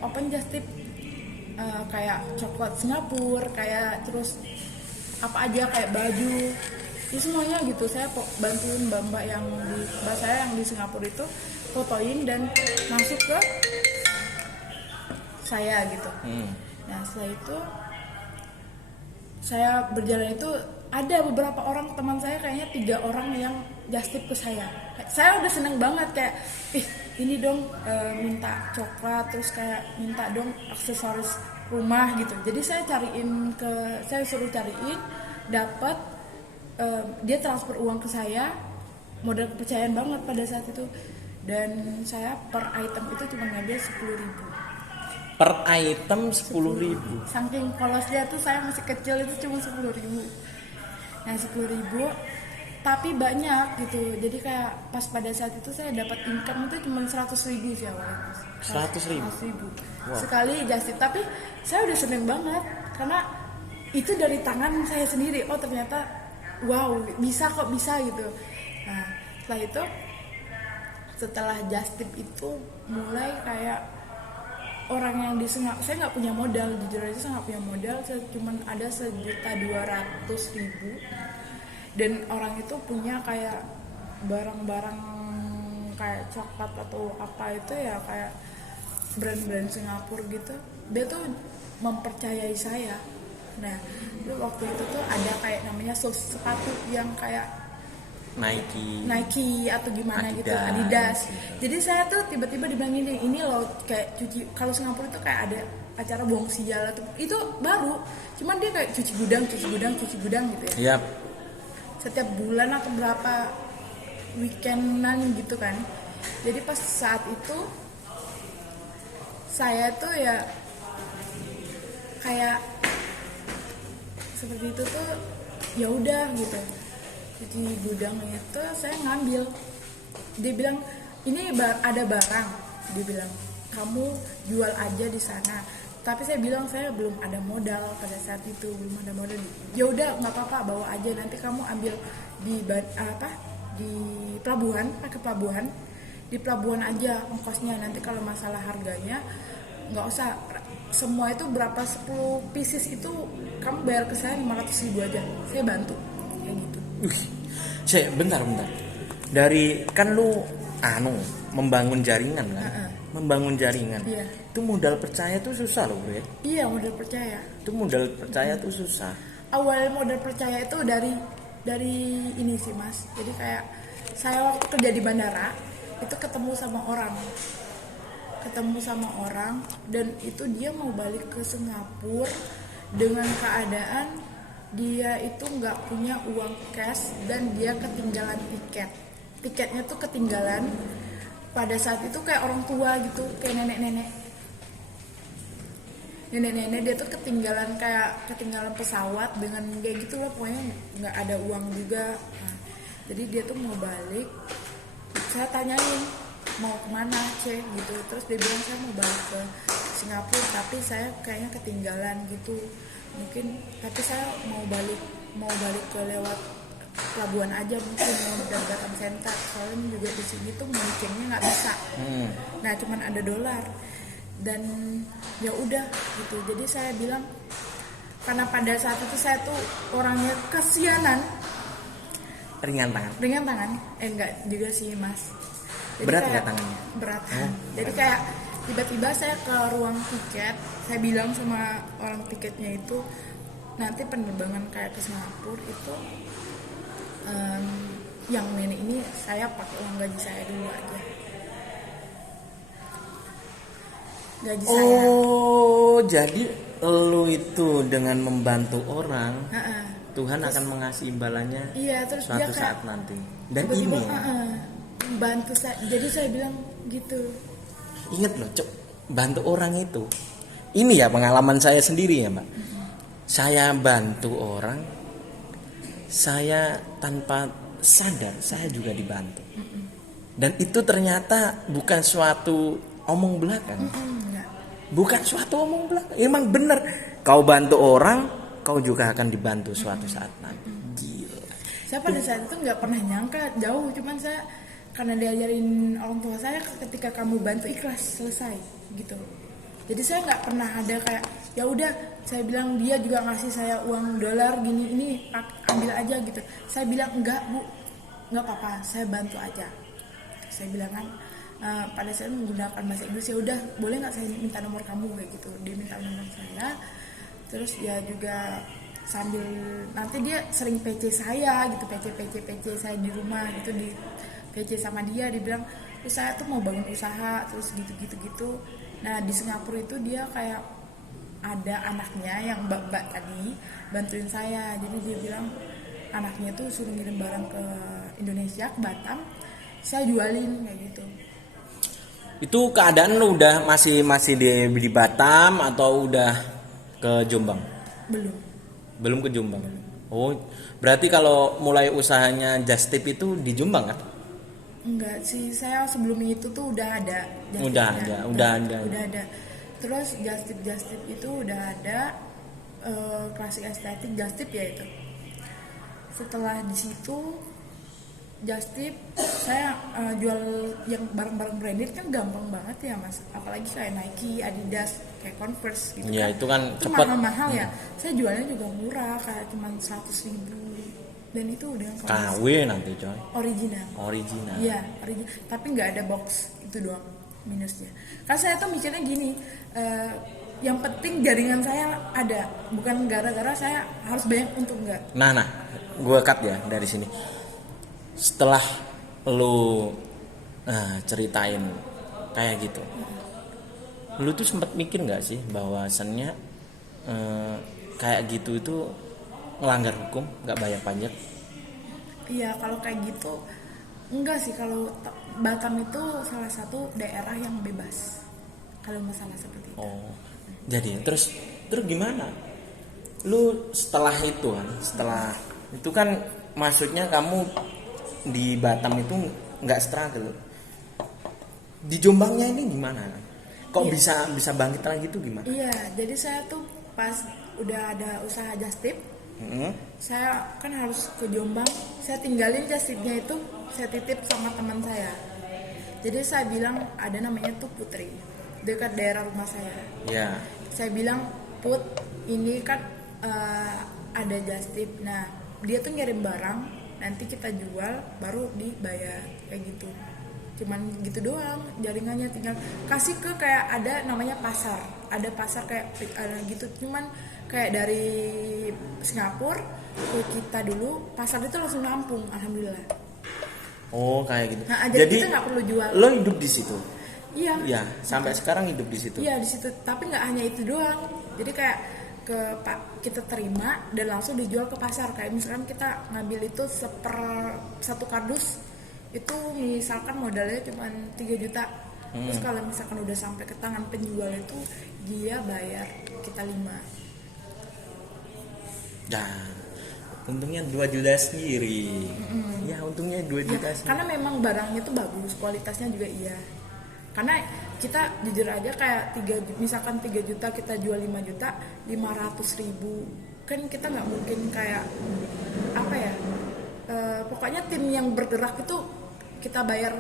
open just tip kayak coklat Singapura, kayak terus apa aja kayak baju, ya semuanya gitu. Saya bantuin mbak-mbak saya yang di Singapura itu fotoin dan masuk ke saya gitu. Nah setelah itu saya berjalan itu ada beberapa orang teman saya, kayaknya 3 orang yang just tip ke saya. Saya udah seneng banget kayak, ini dong minta coklat, terus kayak minta dong aksesoris rumah gitu. Jadi saya suruh cariin, dapat dia transfer uang ke saya, modal kepercayaan banget pada saat itu. Dan saya per item itu cuma ngambil 10.000. Per item 10.000. Saking polosnya tuh saya masih kecil itu cuma 10.000. Nah 10.000 tapi banyak gitu. Jadi kayak pas pada saat itu saya dapat income itu cuma 100.000 sih awalnya. 100.000? Wow. Sekali just tip. Tapi saya udah seneng banget karena itu dari tangan saya sendiri. Oh ternyata wow bisa gitu. Nah setelah just tip itu mulai kayak orang yang di Singapura, saya nggak punya modal, jujur aja saya nggak punya modal, saya cuma ada 1.200.000 dan orang itu punya kayak barang-barang kayak coklat atau apa itu ya kayak brand-brand Singapura gitu, dia tuh mempercayai saya. Nah waktu itu tuh ada kayak namanya sepatu yang kayak Nike atau gimana gitu, Adidas. Jadi saya tuh tiba-tiba dibilang ini loh kayak cuci, kalau Singapura itu kayak ada acara buang sial itu baru, cuman dia kayak cuci gudang gitu ya. Yap. Setiap bulan atau berapa weekendan gitu kan. Jadi pas saat itu saya tuh ya kayak seperti itu tuh ya udah gitu. Di gudang itu saya ngambil, dia bilang ini ada barang, dia bilang kamu jual aja di sana. Tapi saya bilang saya belum ada modal pada saat itu, belum ada modal. Ya udah nggak apa-apa, bawa aja, nanti kamu ambil di pelabuhan, pakai pelabuhan, di pelabuhan aja ongkosnya, nanti kalau masalah harganya nggak usah, semua itu berapa 10 pieces itu kamu bayar ke saya 500.000 aja, saya bantu kayak gitu. Bentar. Dari kan lu membangun jaringan kan? Membangun jaringan. Iya. Itu modal percaya tuh susah loh, Bre. Iya, modal percaya. Itu modal percaya tuh susah. Awal modal percaya itu dari ini sih, Mas. Jadi kayak saya waktu kerja di bandara itu ketemu sama orang dan itu dia mau balik ke Singapura dengan keadaan dia itu nggak punya uang cash dan dia ketinggalan tiketnya tuh ketinggalan pada saat itu, kayak orang tua gitu, kayak nenek-nenek. nenek-nenek dia tuh ketinggalan pesawat dengan kayak gitu loh, pokoknya nggak ada uang juga. Nah, jadi dia tuh mau balik, saya tanyain mau kemana cek gitu, terus dia bilang saya mau balik ke Singapura tapi saya kayaknya ketinggalan gitu mungkin, tapi saya mau balik ke lewat pelabuhan aja, mungkin mau dari Batam Center, soalnya juga di sini tuh mungkinnya nggak bisa. Nah cuman ada dolar dan ya udah gitu, jadi saya bilang karena pada saat itu saya tuh orangnya kesianan, Ringan tangan. Enggak juga sih mas. Jadi berat kayak, nggak tangannya? Berat. Jadi kayak tiba-tiba saya ke ruang tiket, saya bilang sama orang tiketnya itu nanti penerbangan kayak ke Singapura itu yang nenek ini saya pakai uang gaji saya dulu aja. Gaji saya. Oh, jadi lu itu dengan membantu orang, Tuhan Terus, akan mengasih imbalannya iya, terus suatu dia kayak saat nanti. Dan tiba-tiba, ini bantu saya. Jadi saya bilang gitu. ingat loh, bantu orang itu. Ini ya pengalaman saya sendiri ya, Mbak. Saya bantu orang, saya tanpa sadar saya juga dibantu. Dan itu ternyata bukan suatu omong belakang. Bukan suatu omong belakang. Emang bener. Kau bantu orang, kau juga akan dibantu suatu saat nanti. Gila. Saya pada saat itu nggak pernah nyangka jauh, cuman saya karena diajarin orang tua saya ketika kamu bantu ikhlas selesai gitu. Jadi saya nggak pernah ada kayak ya udah, saya bilang dia juga ngasih saya uang dolar gini, ini ambil aja gitu. Saya bilang enggak bu, nggak apa-apa, saya bantu aja. Saya bilang kan pada saat menggunakan bahasa Inggris, ya udah boleh nggak saya minta nomor kamu kayak gitu. Dia minta nomor saya, terus dia juga sambil nanti dia sering PC saya gitu, PC saya di rumah gitu, di PC sama dia bilang saya tuh mau bangun usaha terus gitu. Nah di Singapura itu dia kayak ada anaknya yang mbak tadi bantuin saya, jadi dia bilang anaknya tuh suruh ngirim barang ke Indonesia, ke Batam, saya jualin kayak gitu. Itu keadaan lu udah masih di Batam atau udah ke Jombang? Belum ke Jombang. Oh, berarti kalau mulai usahanya Just Tip itu di Jombang kan? Enggak sih, saya sebelum itu tuh udah ada. Udah ada. Terus Just Tip itu udah ada, klasik estetik Just Tip ya itu. Setelah di situ Just Tip saya jual yang barang-barang branded kan gampang banget ya mas, apalagi kayak Nike, Adidas, kayak Converse gitu ya, kan. itu kan itu cepet. mahal ya. Saya jualnya juga murah, kayak cuma 100.000 dan itu udah KW nanti coy. Original. Iya, original. Tapi nggak ada box, itu doang minusnya. Karena saya tuh mikirnya gini, yang penting jaringan saya ada, bukan gara-gara saya harus banyak untuk enggak. Nah, gue cut ya dari sini. Setelah lu ceritain kayak gitu, lu tuh sempat mikir nggak sih bahwasannya kayak gitu itu melanggar hukum, nggak bayar pajak? Iya, kalau kayak gitu enggak sih. Kalau Batam itu salah satu daerah yang bebas kalau masalah seperti itu. Oh, jadi terus gimana? Lu setelah itu kan maksudnya kamu di Batam itu nggak struggle. Di Jombangnya ini gimana? Kok bisa bangkit lagi itu gimana? Iya, jadi saya tuh pas udah ada usaha Just Tip, saya kan harus ke Jombang, saya tinggalin Just Tip-nya itu, saya titip sama teman saya. Jadi saya bilang ada namanya tuh Putri, dekat daerah rumah saya. Yeah. Saya bilang, Put, ini kan ada Just Tip. Nah, dia tuh ngirim barang, nanti kita jual, baru dibayar kayak gitu. Cuman gitu doang jaringannya, tinggal kasih ke kayak ada namanya pasar, ada pasar kayak gitu, cuman kayak dari Singapura ke kita dulu pasar itu langsung nampung, alhamdulillah. Oh kayak gitu. Nah, jadi kita nggak perlu jual. Lo hidup di situ? Iya. Ya sampai sekarang hidup di situ. Iya di situ, tapi nggak hanya itu doang. Jadi kayak kita terima dan langsung dijual ke pasar. Kayak misalkan kita ngambil itu satu kardus itu misalkan modalnya cuma 3 juta. Terus kalau misalkan udah sampai ke tangan penjual itu dia bayar kita 5. Nah, untungnya 2 juta sendiri. Ya untungnya 2 juta sendiri. Karena memang barangnya tuh bagus, kualitasnya juga iya. Karena kita jujur aja kayak misalkan 3 juta kita jual 5 juta, 500.000 kan kita nggak mungkin kayak apa ya, pokoknya tim yang bergerak itu kita bayar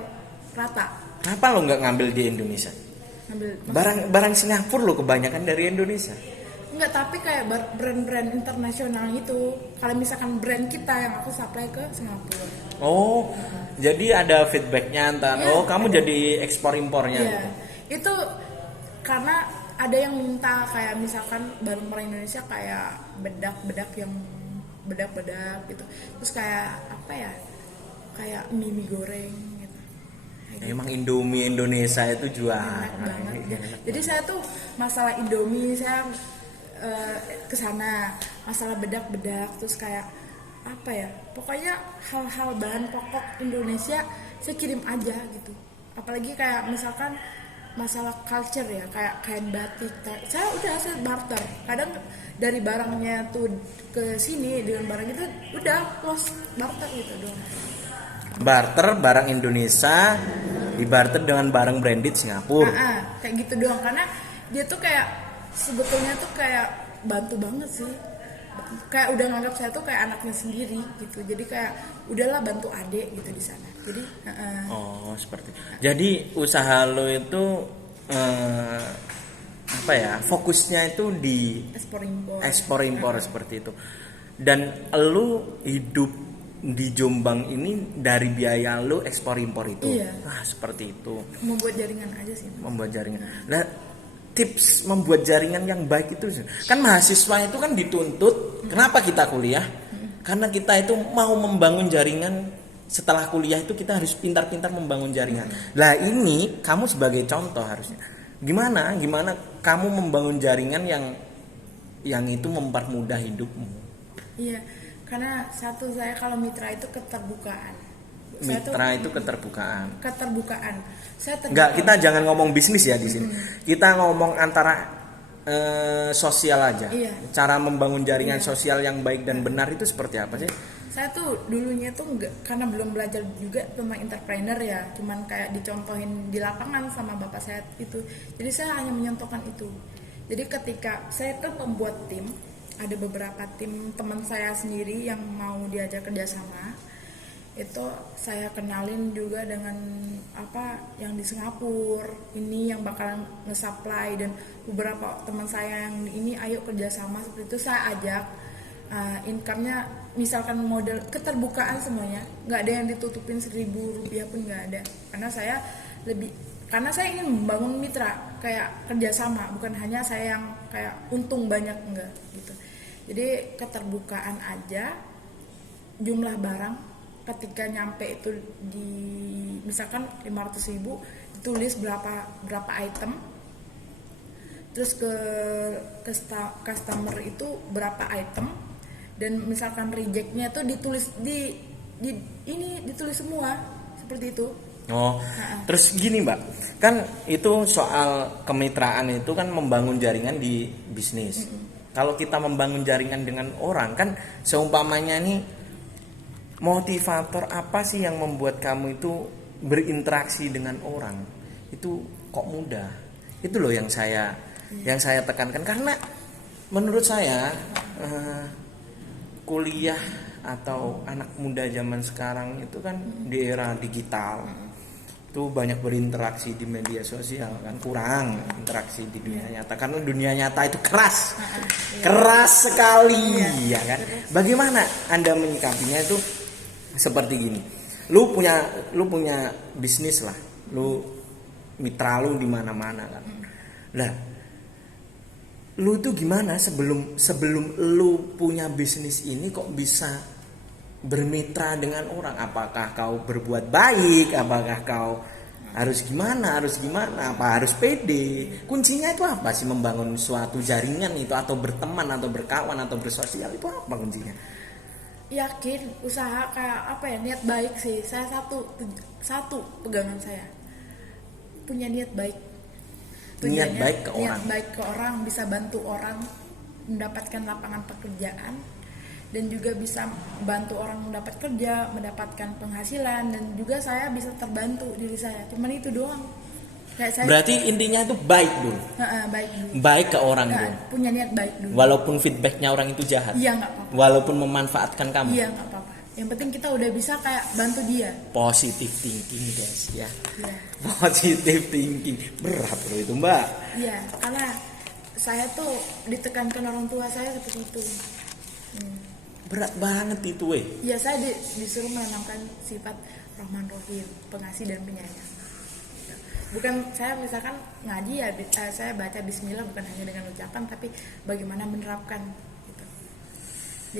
rata. Kenapa lo nggak ngambil di Indonesia? Barang Singapura lo kebanyakan dari Indonesia. Enggak, tapi kayak brand-brand internasional itu. Kalau misalkan brand kita yang aku supply ke Singapura. Oh, jadi ada feedbacknya antar. Iya. Kamu jadi ekspor impornya. Iya. Gitu. Itu karena ada yang minta kayak misalkan barang-barang Indonesia kayak bedak-bedak yang bedak-bedak gitu. Terus kayak apa ya? Kayak mie goreng gitu. Emang Indomie Indonesia itu jual. Enak banget. Jadi saya tuh masalah Indomie saya kesana, masalah bedak-bedak, terus kayak apa ya, pokoknya hal-hal bahan pokok Indonesia saya kirim aja gitu. Apalagi kayak misalkan masalah culture ya, kayak kain batik, saya barter. Kadang dari barangnya tuh ke sini dengan barang itu udah close barter gitu doang. Barter barang Indonesia dibarter dengan barang branded Singapura. Kayak gitu doang, karena dia tuh kayak sebetulnya tuh kayak bantu banget sih, kayak udah nganggap saya tuh kayak anaknya sendiri gitu. Jadi kayak udahlah bantu adik gitu di sana. Jadi Oh seperti. Jadi usaha lo itu apa ya, fokusnya itu di ekspor impor seperti itu. Dan lo hidup di Jombang ini dari biaya lo ekspor impor itu. Iya. Seperti itu. Membuat jaringan aja sih. Membuat jaringan. Nah, tips membuat jaringan yang baik itu kan mahasiswa itu kan dituntut. Kenapa kita kuliah? Karena kita itu mau membangun jaringan. Setelah kuliah itu kita harus pintar-pintar membangun jaringan. Lah ini kamu sebagai contoh harusnya. Gimana kamu membangun jaringan yang itu mempermudah hidupmu? Iya, karena satu, saya kalau mitra itu keterbukaan. Keterbukaan. Saya Enggak, kita jangan ngomong bisnis ya di sini. Kita ngomong antara sosial aja. Iya. Cara membangun jaringan sosial yang baik dan benar itu seperti apa sih? Saya tuh dulunya tuh karena belum belajar juga tentang entrepreneur ya, cuman kayak dicontohin di lapangan sama bapak saya itu. Jadi saya hanya menyontohkan itu. Jadi ketika saya tuh membuat tim, ada beberapa tim teman saya sendiri yang mau diajak kerjasama, itu saya kenalin juga dengan apa yang di Singapura ini yang bakalan nge-supply, dan beberapa teman saya yang ini ayo kerjasama seperti itu saya ajak. Income-nya misalkan model keterbukaan semuanya, nggak ada yang ditutupin Rp1.000 pun nggak ada, karena saya ingin membangun mitra kayak kerjasama, bukan hanya saya yang kayak untung banyak, enggak gitu. Jadi keterbukaan aja, jumlah barang ketika nyampe itu di misalkan 500.000 ditulis berapa item, terus ke customer itu berapa item, dan misalkan rejectnya itu ditulis ditulis semua seperti itu. Terus gini Mbak, kan itu soal kemitraan itu kan membangun jaringan di bisnis. Kalau kita membangun jaringan dengan orang kan seumpamanya nih, motivator apa sih yang membuat kamu itu berinteraksi dengan orang itu kok mudah? Itu loh yang saya tekankan, karena menurut saya kuliah atau anak muda zaman sekarang itu kan di era digital itu banyak berinteraksi di media sosial, kan kurang interaksi di dunia nyata, karena dunia nyata itu keras sekali ya kan. Bagaimana Anda menyikapinya itu seperti gini? Lu punya bisnis lah, lu mitra lu di mana-mana kan. Lah lu tuh gimana sebelum lu punya bisnis ini kok bisa bermitra dengan orang? Apakah kau berbuat baik? Apakah kau harus gimana? Apa harus pede? Kuncinya itu apa sih membangun suatu jaringan itu, atau berteman atau berkawan atau bersosial, itu apa kuncinya? Yakin, usaha, kayak apa ya, niat baik sih. Saya satu pegangan saya, punya niat baik. Niat baik ke niat orang. baik ke orang, bisa bantu orang mendapatkan lapangan pekerjaan, dan juga bisa bantu orang mendapat kerja, mendapatkan penghasilan, dan juga saya bisa terbantu diri saya. Cuman itu doang. Kayak saya Berarti intinya itu baik dulu. baik dulu. Baik ke orang Nggak, dulu. punya niat baik dulu. Walaupun feedbacknya orang itu jahat. Iya, nggak apa-apa. Walaupun memanfaatkan kamu. Iya, nggak apa-apa. Yang penting kita udah bisa kayak bantu dia. Positive thinking guys ya. Iya. Positive thinking. Berat loh itu Mbak. Iya, karena saya tuh ditekankan orang tua saya seperti itu. Berat banget itu Ya, saya disuruh menanamkan sifat Rahman Rahim, pengasih dan penyayang. Bukan saya misalkan ngaji ya, saya baca Bismillah bukan hanya dengan ucapan, tapi bagaimana menerapkan gitu.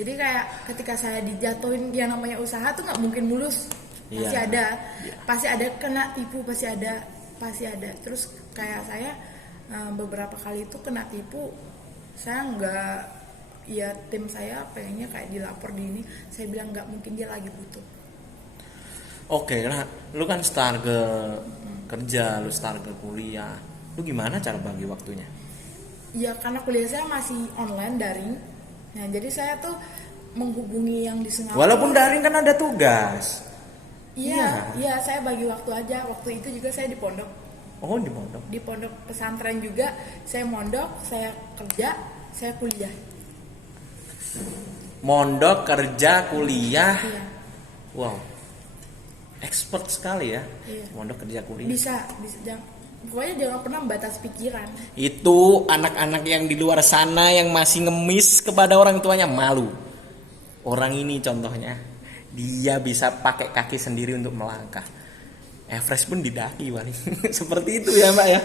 Jadi kayak ketika saya dijatuhin yang namanya usaha tuh nggak mungkin mulus, pasti Iya. ada, Iya. pasti ada kena tipu, pasti ada. Terus kayak saya beberapa kali itu kena tipu, saya nggak, ya tim saya pengennya kayak dilapor di ini, saya bilang nggak mungkin, dia lagi butuh. Oke, nah lu kan start ke kerja, lu start ke kuliah. Lu gimana cara bagi waktunya? Ya karena kuliah saya masih online daring, nah jadi saya tuh menghubungi yang di Singapura. Walaupun daring kan ada tugas. Iya, saya bagi waktu aja. Waktu itu juga saya di pondok. Oh, di pondok. Di pondok pesantren juga, saya mondok, saya kerja, saya kuliah. Mondok, kerja, kuliah. Iya. Wow. Expert sekali ya. Iya. Mondok, kerja, kuliah. Bisa, pokoknya jangan pernah membatasi pikiran. Itu anak-anak yang di luar sana yang masih ngemis kepada orang tuanya malu. Orang ini contohnya, dia bisa pakai kaki sendiri untuk melangkah. Everest pun didaki paling. Seperti itu ya Mbak ya.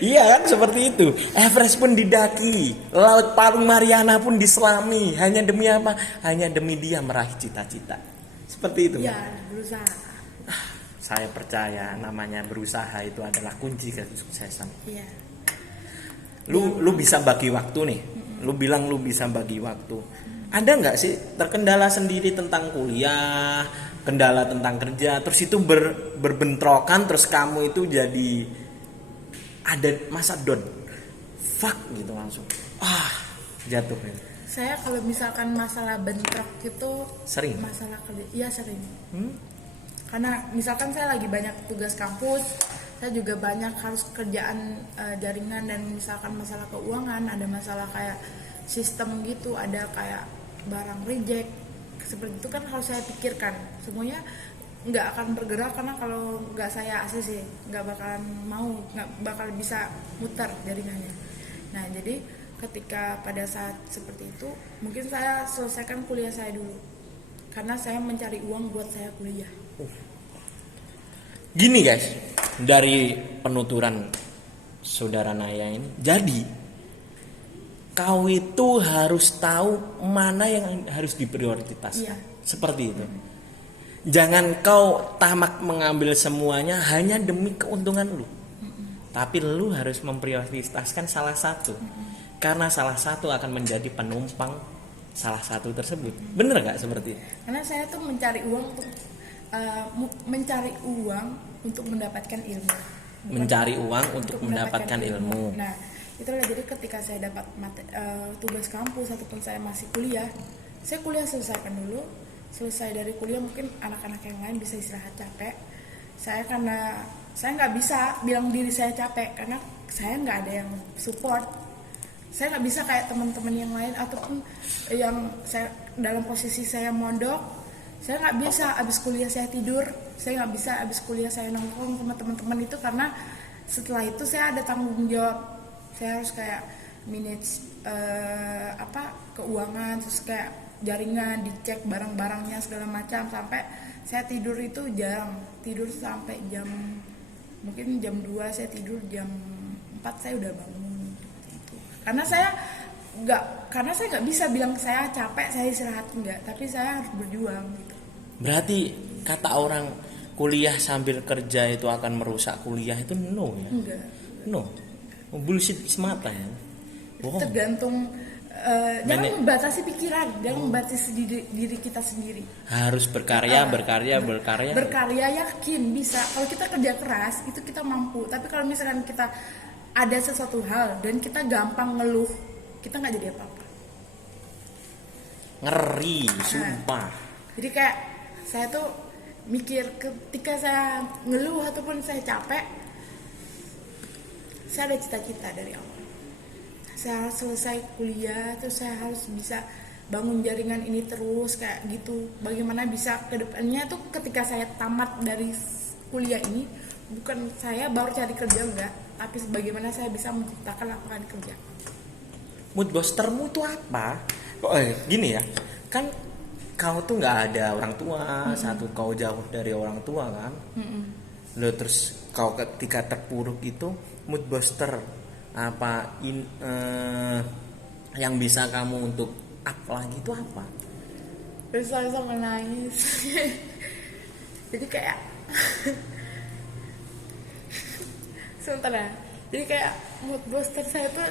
Iya kan seperti itu. Everest pun didaki, Laut Parung Mariana pun diselami. Hanya demi apa? Hanya demi dia meraih cita-cita. Seperti itu. Iya, berusaha. Saya percaya namanya berusaha itu adalah kunci kesuksesan. Iya. Lu bisa bagi waktu nih. Lu bilang lu bisa bagi waktu. Ada nggak sih terkendala sendiri tentang kuliah, kendala tentang kerja, terus itu berbentrokan, terus kamu itu jadi ada masa down, fuck gitu langsung, jatuh ya. Saya kalau misalkan masalah bentrok itu Sering? masalah kerja, iya sering. Karena misalkan saya lagi banyak tugas kampus, saya juga banyak harus kerjaan jaringan, dan misalkan masalah keuangan, ada masalah kayak sistem gitu, ada kayak barang reject, seperti itu kan harus saya pikirkan. Semuanya nggak akan bergerak karena kalau nggak saya ACC nggak bakal bisa muter jaringannya. Nah jadi ketika pada saat seperti itu mungkin saya selesaikan kuliah saya dulu, karena saya mencari uang buat saya kuliah. Gini guys, dari penuturan saudara Naya ini, jadi kau itu harus tahu mana yang harus diprioritaskan. Iya. Seperti itu. Jangan kau tamak mengambil semuanya hanya demi keuntungan lu. Tapi lu harus memprioritaskan salah satu. Karena salah satu akan menjadi penumpang salah satu tersebut. Bener gak seperti itu? Karena saya tuh mencari uang untuk mendapatkan ilmu. Mencari uang untuk mendapatkan ilmu. Nah, itulah jadi ketika saya dapat tugas kampus ataupun saya masih kuliah, saya kuliah selesaikan dulu. Selesai dari kuliah mungkin anak-anak yang lain bisa istirahat capek. Karena saya nggak bisa bilang diri saya capek karena saya nggak ada yang support. Saya nggak bisa kayak teman-teman yang lain ataupun yang saya dalam posisi saya mondok. Saya nggak bisa abis kuliah saya tidur. Saya nggak bisa abis kuliah saya nongkrong sama teman-teman itu, karena setelah itu saya ada tanggung jawab. Saya harus kayak manage keuangan, terus kayak jaringan, dicek barang-barangnya segala macam, sampai saya tidur itu jarang. Tidur sampai mungkin jam 2 saya tidur, jam 4 saya udah bangun gitu. Karena saya nggak bisa bilang saya capek, saya istirahat, enggak, tapi saya harus berjuang gitu. Berarti kata orang kuliah sambil kerja itu akan merusak kuliah itu no ya? Enggak. No. Bullshit semata ya. Bohong. Tergantung jangan membatasi pikiran, jangan membatasi diri kita sendiri. Harus berkarya. Berkarya yakin bisa. Kalau kita kerja keras itu kita mampu. Tapi kalau misalkan kita ada sesuatu hal dan kita gampang ngeluh, kita nggak jadi apa-apa. Ngeri, sumpah. Jadi kayak saya tuh mikir ketika saya ngeluh ataupun saya capek, saya ada cita-cita dari awal. Saya harus selesai kuliah, terus saya harus bisa bangun jaringan ini terus kayak gitu. Bagaimana bisa ke depannya tuh ketika saya tamat dari kuliah ini, bukan saya baru cari kerja enggak, tapi bagaimana saya bisa menciptakan lapangan kerja. Mood boostermu itu apa? Kok gini ya, kan kau tuh nggak ada orang tua, satu kau jauh dari orang tua kan, lo terus kau ketika terpuruk itu mood booster apa yang bisa kamu untuk up lagi itu apa? Terus saya sama nangis. Jadi kayak sebentar ya. Jadi kayak mood booster saya tuh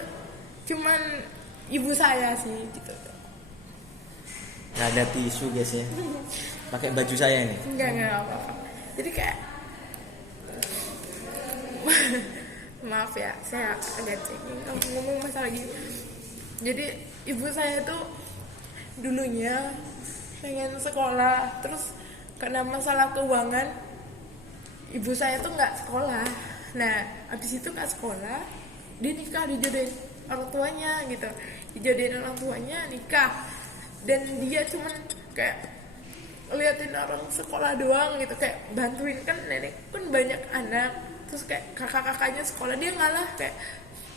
cuman ibu saya sih gitu. Nggak ada tisu guys ya, pakai baju saya nih. Enggak apa-apa. Jadi kayak maaf ya, saya agak cengeng ngomong masalah gini. Jadi ibu saya tuh dulunya pengen sekolah, terus karena masalah keuangan ibu saya tuh nggak sekolah. Nah abis itu nggak sekolah, dia nikah, dijodohin orang tuanya gitu, dijodohin orang tuanya nikah, dan dia cuman kayak liatin orang sekolah doang gitu, kayak bantuin, kan nenek pun banyak anak, terus kayak kakak-kakaknya sekolah dia ngalah, kayak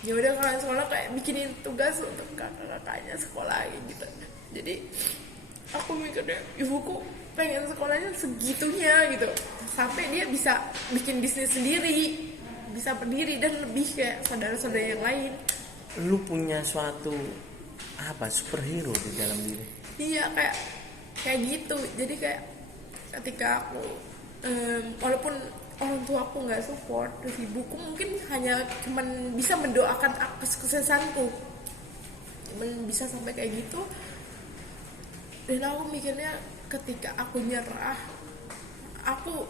ya udah kalian sekolah, kayak bikinin tugas untuk kakak-kakaknya sekolah gitu. Jadi aku mikir deh, ibuku pengen sekolahnya segitunya gitu, sampai dia bisa bikin bisnis sendiri, bisa berdiri dan lebih kayak saudara-saudara yang lain. Lu punya suatu apa superhero di dalam diri? Iya kayak gitu. Jadi kayak ketika aku walaupun orang tua aku nggak support, terus ibuku mungkin hanya cuman bisa mendoakan aku kesuksesanku, cuman bisa sampai kayak gitu. Dan aku mikirnya ketika aku nyerah, aku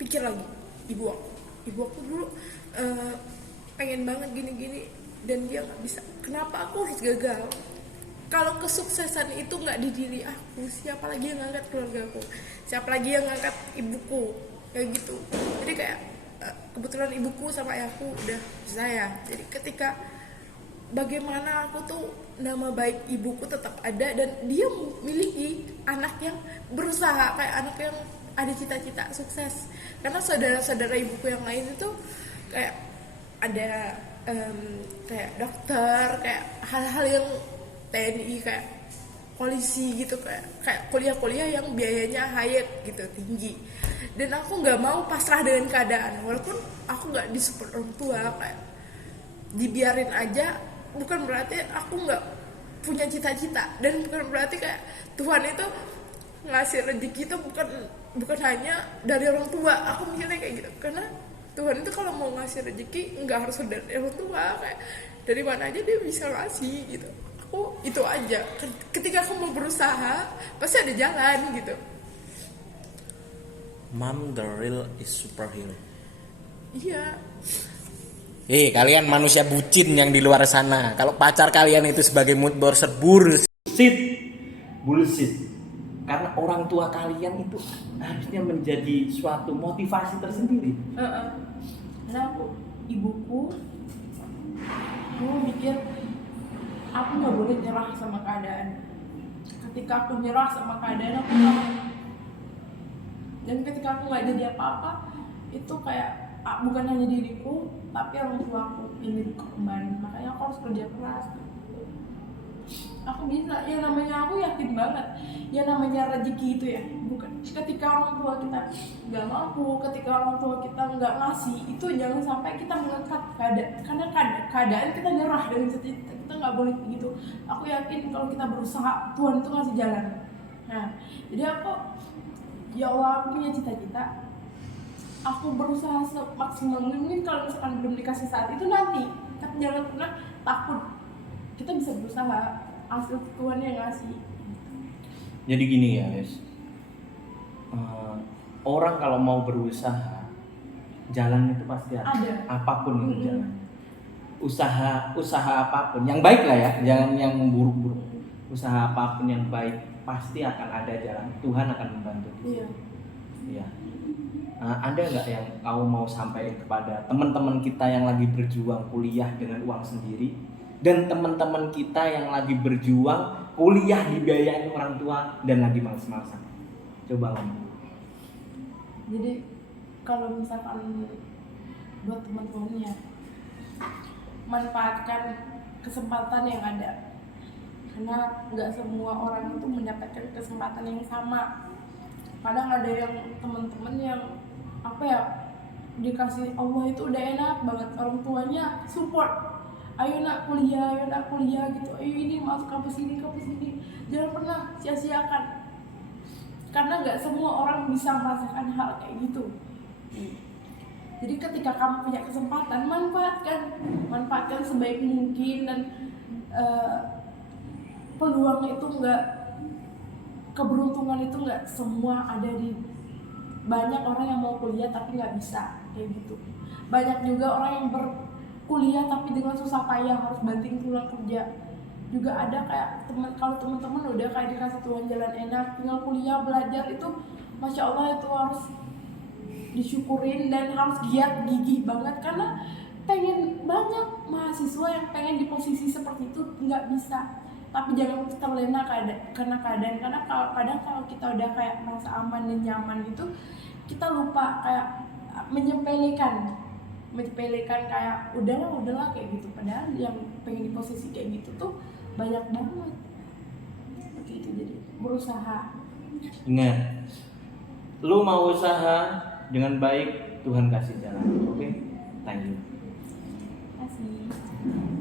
pikir lagi ibu aku dulu pengen banget gini-gini dan dia nggak bisa. Kenapa aku harus gagal? Kalau kesuksesan itu nggak di diri aku, siapa lagi yang ngangkat keluarga aku? Siapa lagi yang ngangkat ibuku? Kayak gitu. Jadi kayak kebetulan ibuku sama ayahku udah saya. Jadi ketika bagaimana aku tuh nama baik ibuku tetap ada dan dia memiliki anak yang berusaha, kayak anak yang ada cita-cita sukses. Karena saudara-saudara ibuku yang lain itu kayak ada kayak dokter, kayak hal-hal yang TNI, kayak polisi gitu, kayak kuliah-kuliah yang biayanya high gitu, tinggi. Dan aku nggak mau pasrah dengan keadaan, walaupun aku nggak disupport orang tua, kayak dibiarin aja. Bukan berarti aku nggak punya cita-cita, dan bukan berarti kayak Tuhan itu ngasih rezeki itu bukan hanya dari orang tua. Aku mikirnya kayak gitu, karena Tuhan itu kalau mau ngasih rezeki nggak harus dari orang tua, kayak dari mana aja dia bisa ngasih gitu. Aku itu aja, ketika aku mau berusaha pasti ada jalan gitu. Mom the real is superhero. Iya. Kalian manusia bucin yang di luar sana. Kalau pacar kalian itu sebagai mood booster, bullshit. Karena orang tua kalian itu harusnya menjadi suatu motivasi tersendiri. Karena ibuku mikir aku nggak boleh nyerah sama keadaan. Ketika aku nyerah sama keadaan, aku nggak. Dan ketika aku nggak jadi apa-apa, itu kayak bukan hanya diriku, tapi orang tua aku yang jadi korban. Makanya aku harus kerja keras. Aku bisa, ya namanya aku yakin banget, ya namanya rezeki itu ya, bukan ketika orang tua kita nggak mampu, ketika orang tua kita nggak ngasih, itu jangan sampai kita mengangkat keadaan, karena keadaan kita nyerah dengan cita-cita, kita nggak boleh begitu. Aku yakin kalau kita berusaha, Tuhan itu ngasih jalan. Nah, jadi aku, ya Allah, aku punya cita-cita, aku berusaha semaksimal mungkin. Kalau misalkan belum dikasih saat itu nanti, tapi jangan pernah takut, kita bisa berusaha, hasil Tuhan yang ngasih. Jadi gini ya guys, orang kalau mau berusaha, jalan itu pasti ada. Apapun itu jalan. usaha apapun yang baik lah ya, jangan yang buruk-buruk. Usaha apapun yang baik pasti akan ada jalan, Tuhan akan membantu. Iya. Iya. Ada nggak yang kamu mau sampaikan kepada teman-teman kita yang lagi berjuang kuliah dengan uang sendiri, dan teman-teman kita yang lagi berjuang kuliah dibiayain orang tua dan lagi males-malesan? Coba ngomong. Jadi kalau misalkan buat teman-temannya, manfaatkan kesempatan yang ada, karena nggak semua orang itu mendapatkan kesempatan yang sama. Kadang ada yang teman-teman yang apa ya, dikasih Allah itu udah enak banget, orang tuanya support, ayo nak kuliah gitu, ayo ini masuk kampus ini, jangan pernah sia-siakan, karena nggak semua orang bisa merasakan hal kayak gitu. Jadi ketika kamu punya kesempatan, manfaatkan sebaik mungkin, dan peluang itu nggak, keberuntungan itu nggak semua ada di, banyak orang yang mau kuliah tapi nggak bisa kayak gitu. Banyak juga orang yang berkuliah tapi dengan susah payah harus banting tulang kerja. Juga ada kayak kalau teman-teman udah kayak dikasih Tuhan jalan enak, tinggal kuliah belajar, itu masya Allah itu harus disyukurin dan harus giat gigih banget, karena pengen banyak mahasiswa yang pengen di posisi seperti itu nggak bisa. Tapi jangan terlena karena keadaan, karena kadang kalau kita udah kayak merasa aman dan nyaman gitu, kita lupa kayak menyepelekan kayak udahlah kayak gitu, padahal yang pengen di posisi kayak gitu tuh banyak banget gitu. Jadi berusaha. Ingat, lu mau usaha dengan baik, Tuhan kasih jalan. Oke? Thank you. Terima kasih.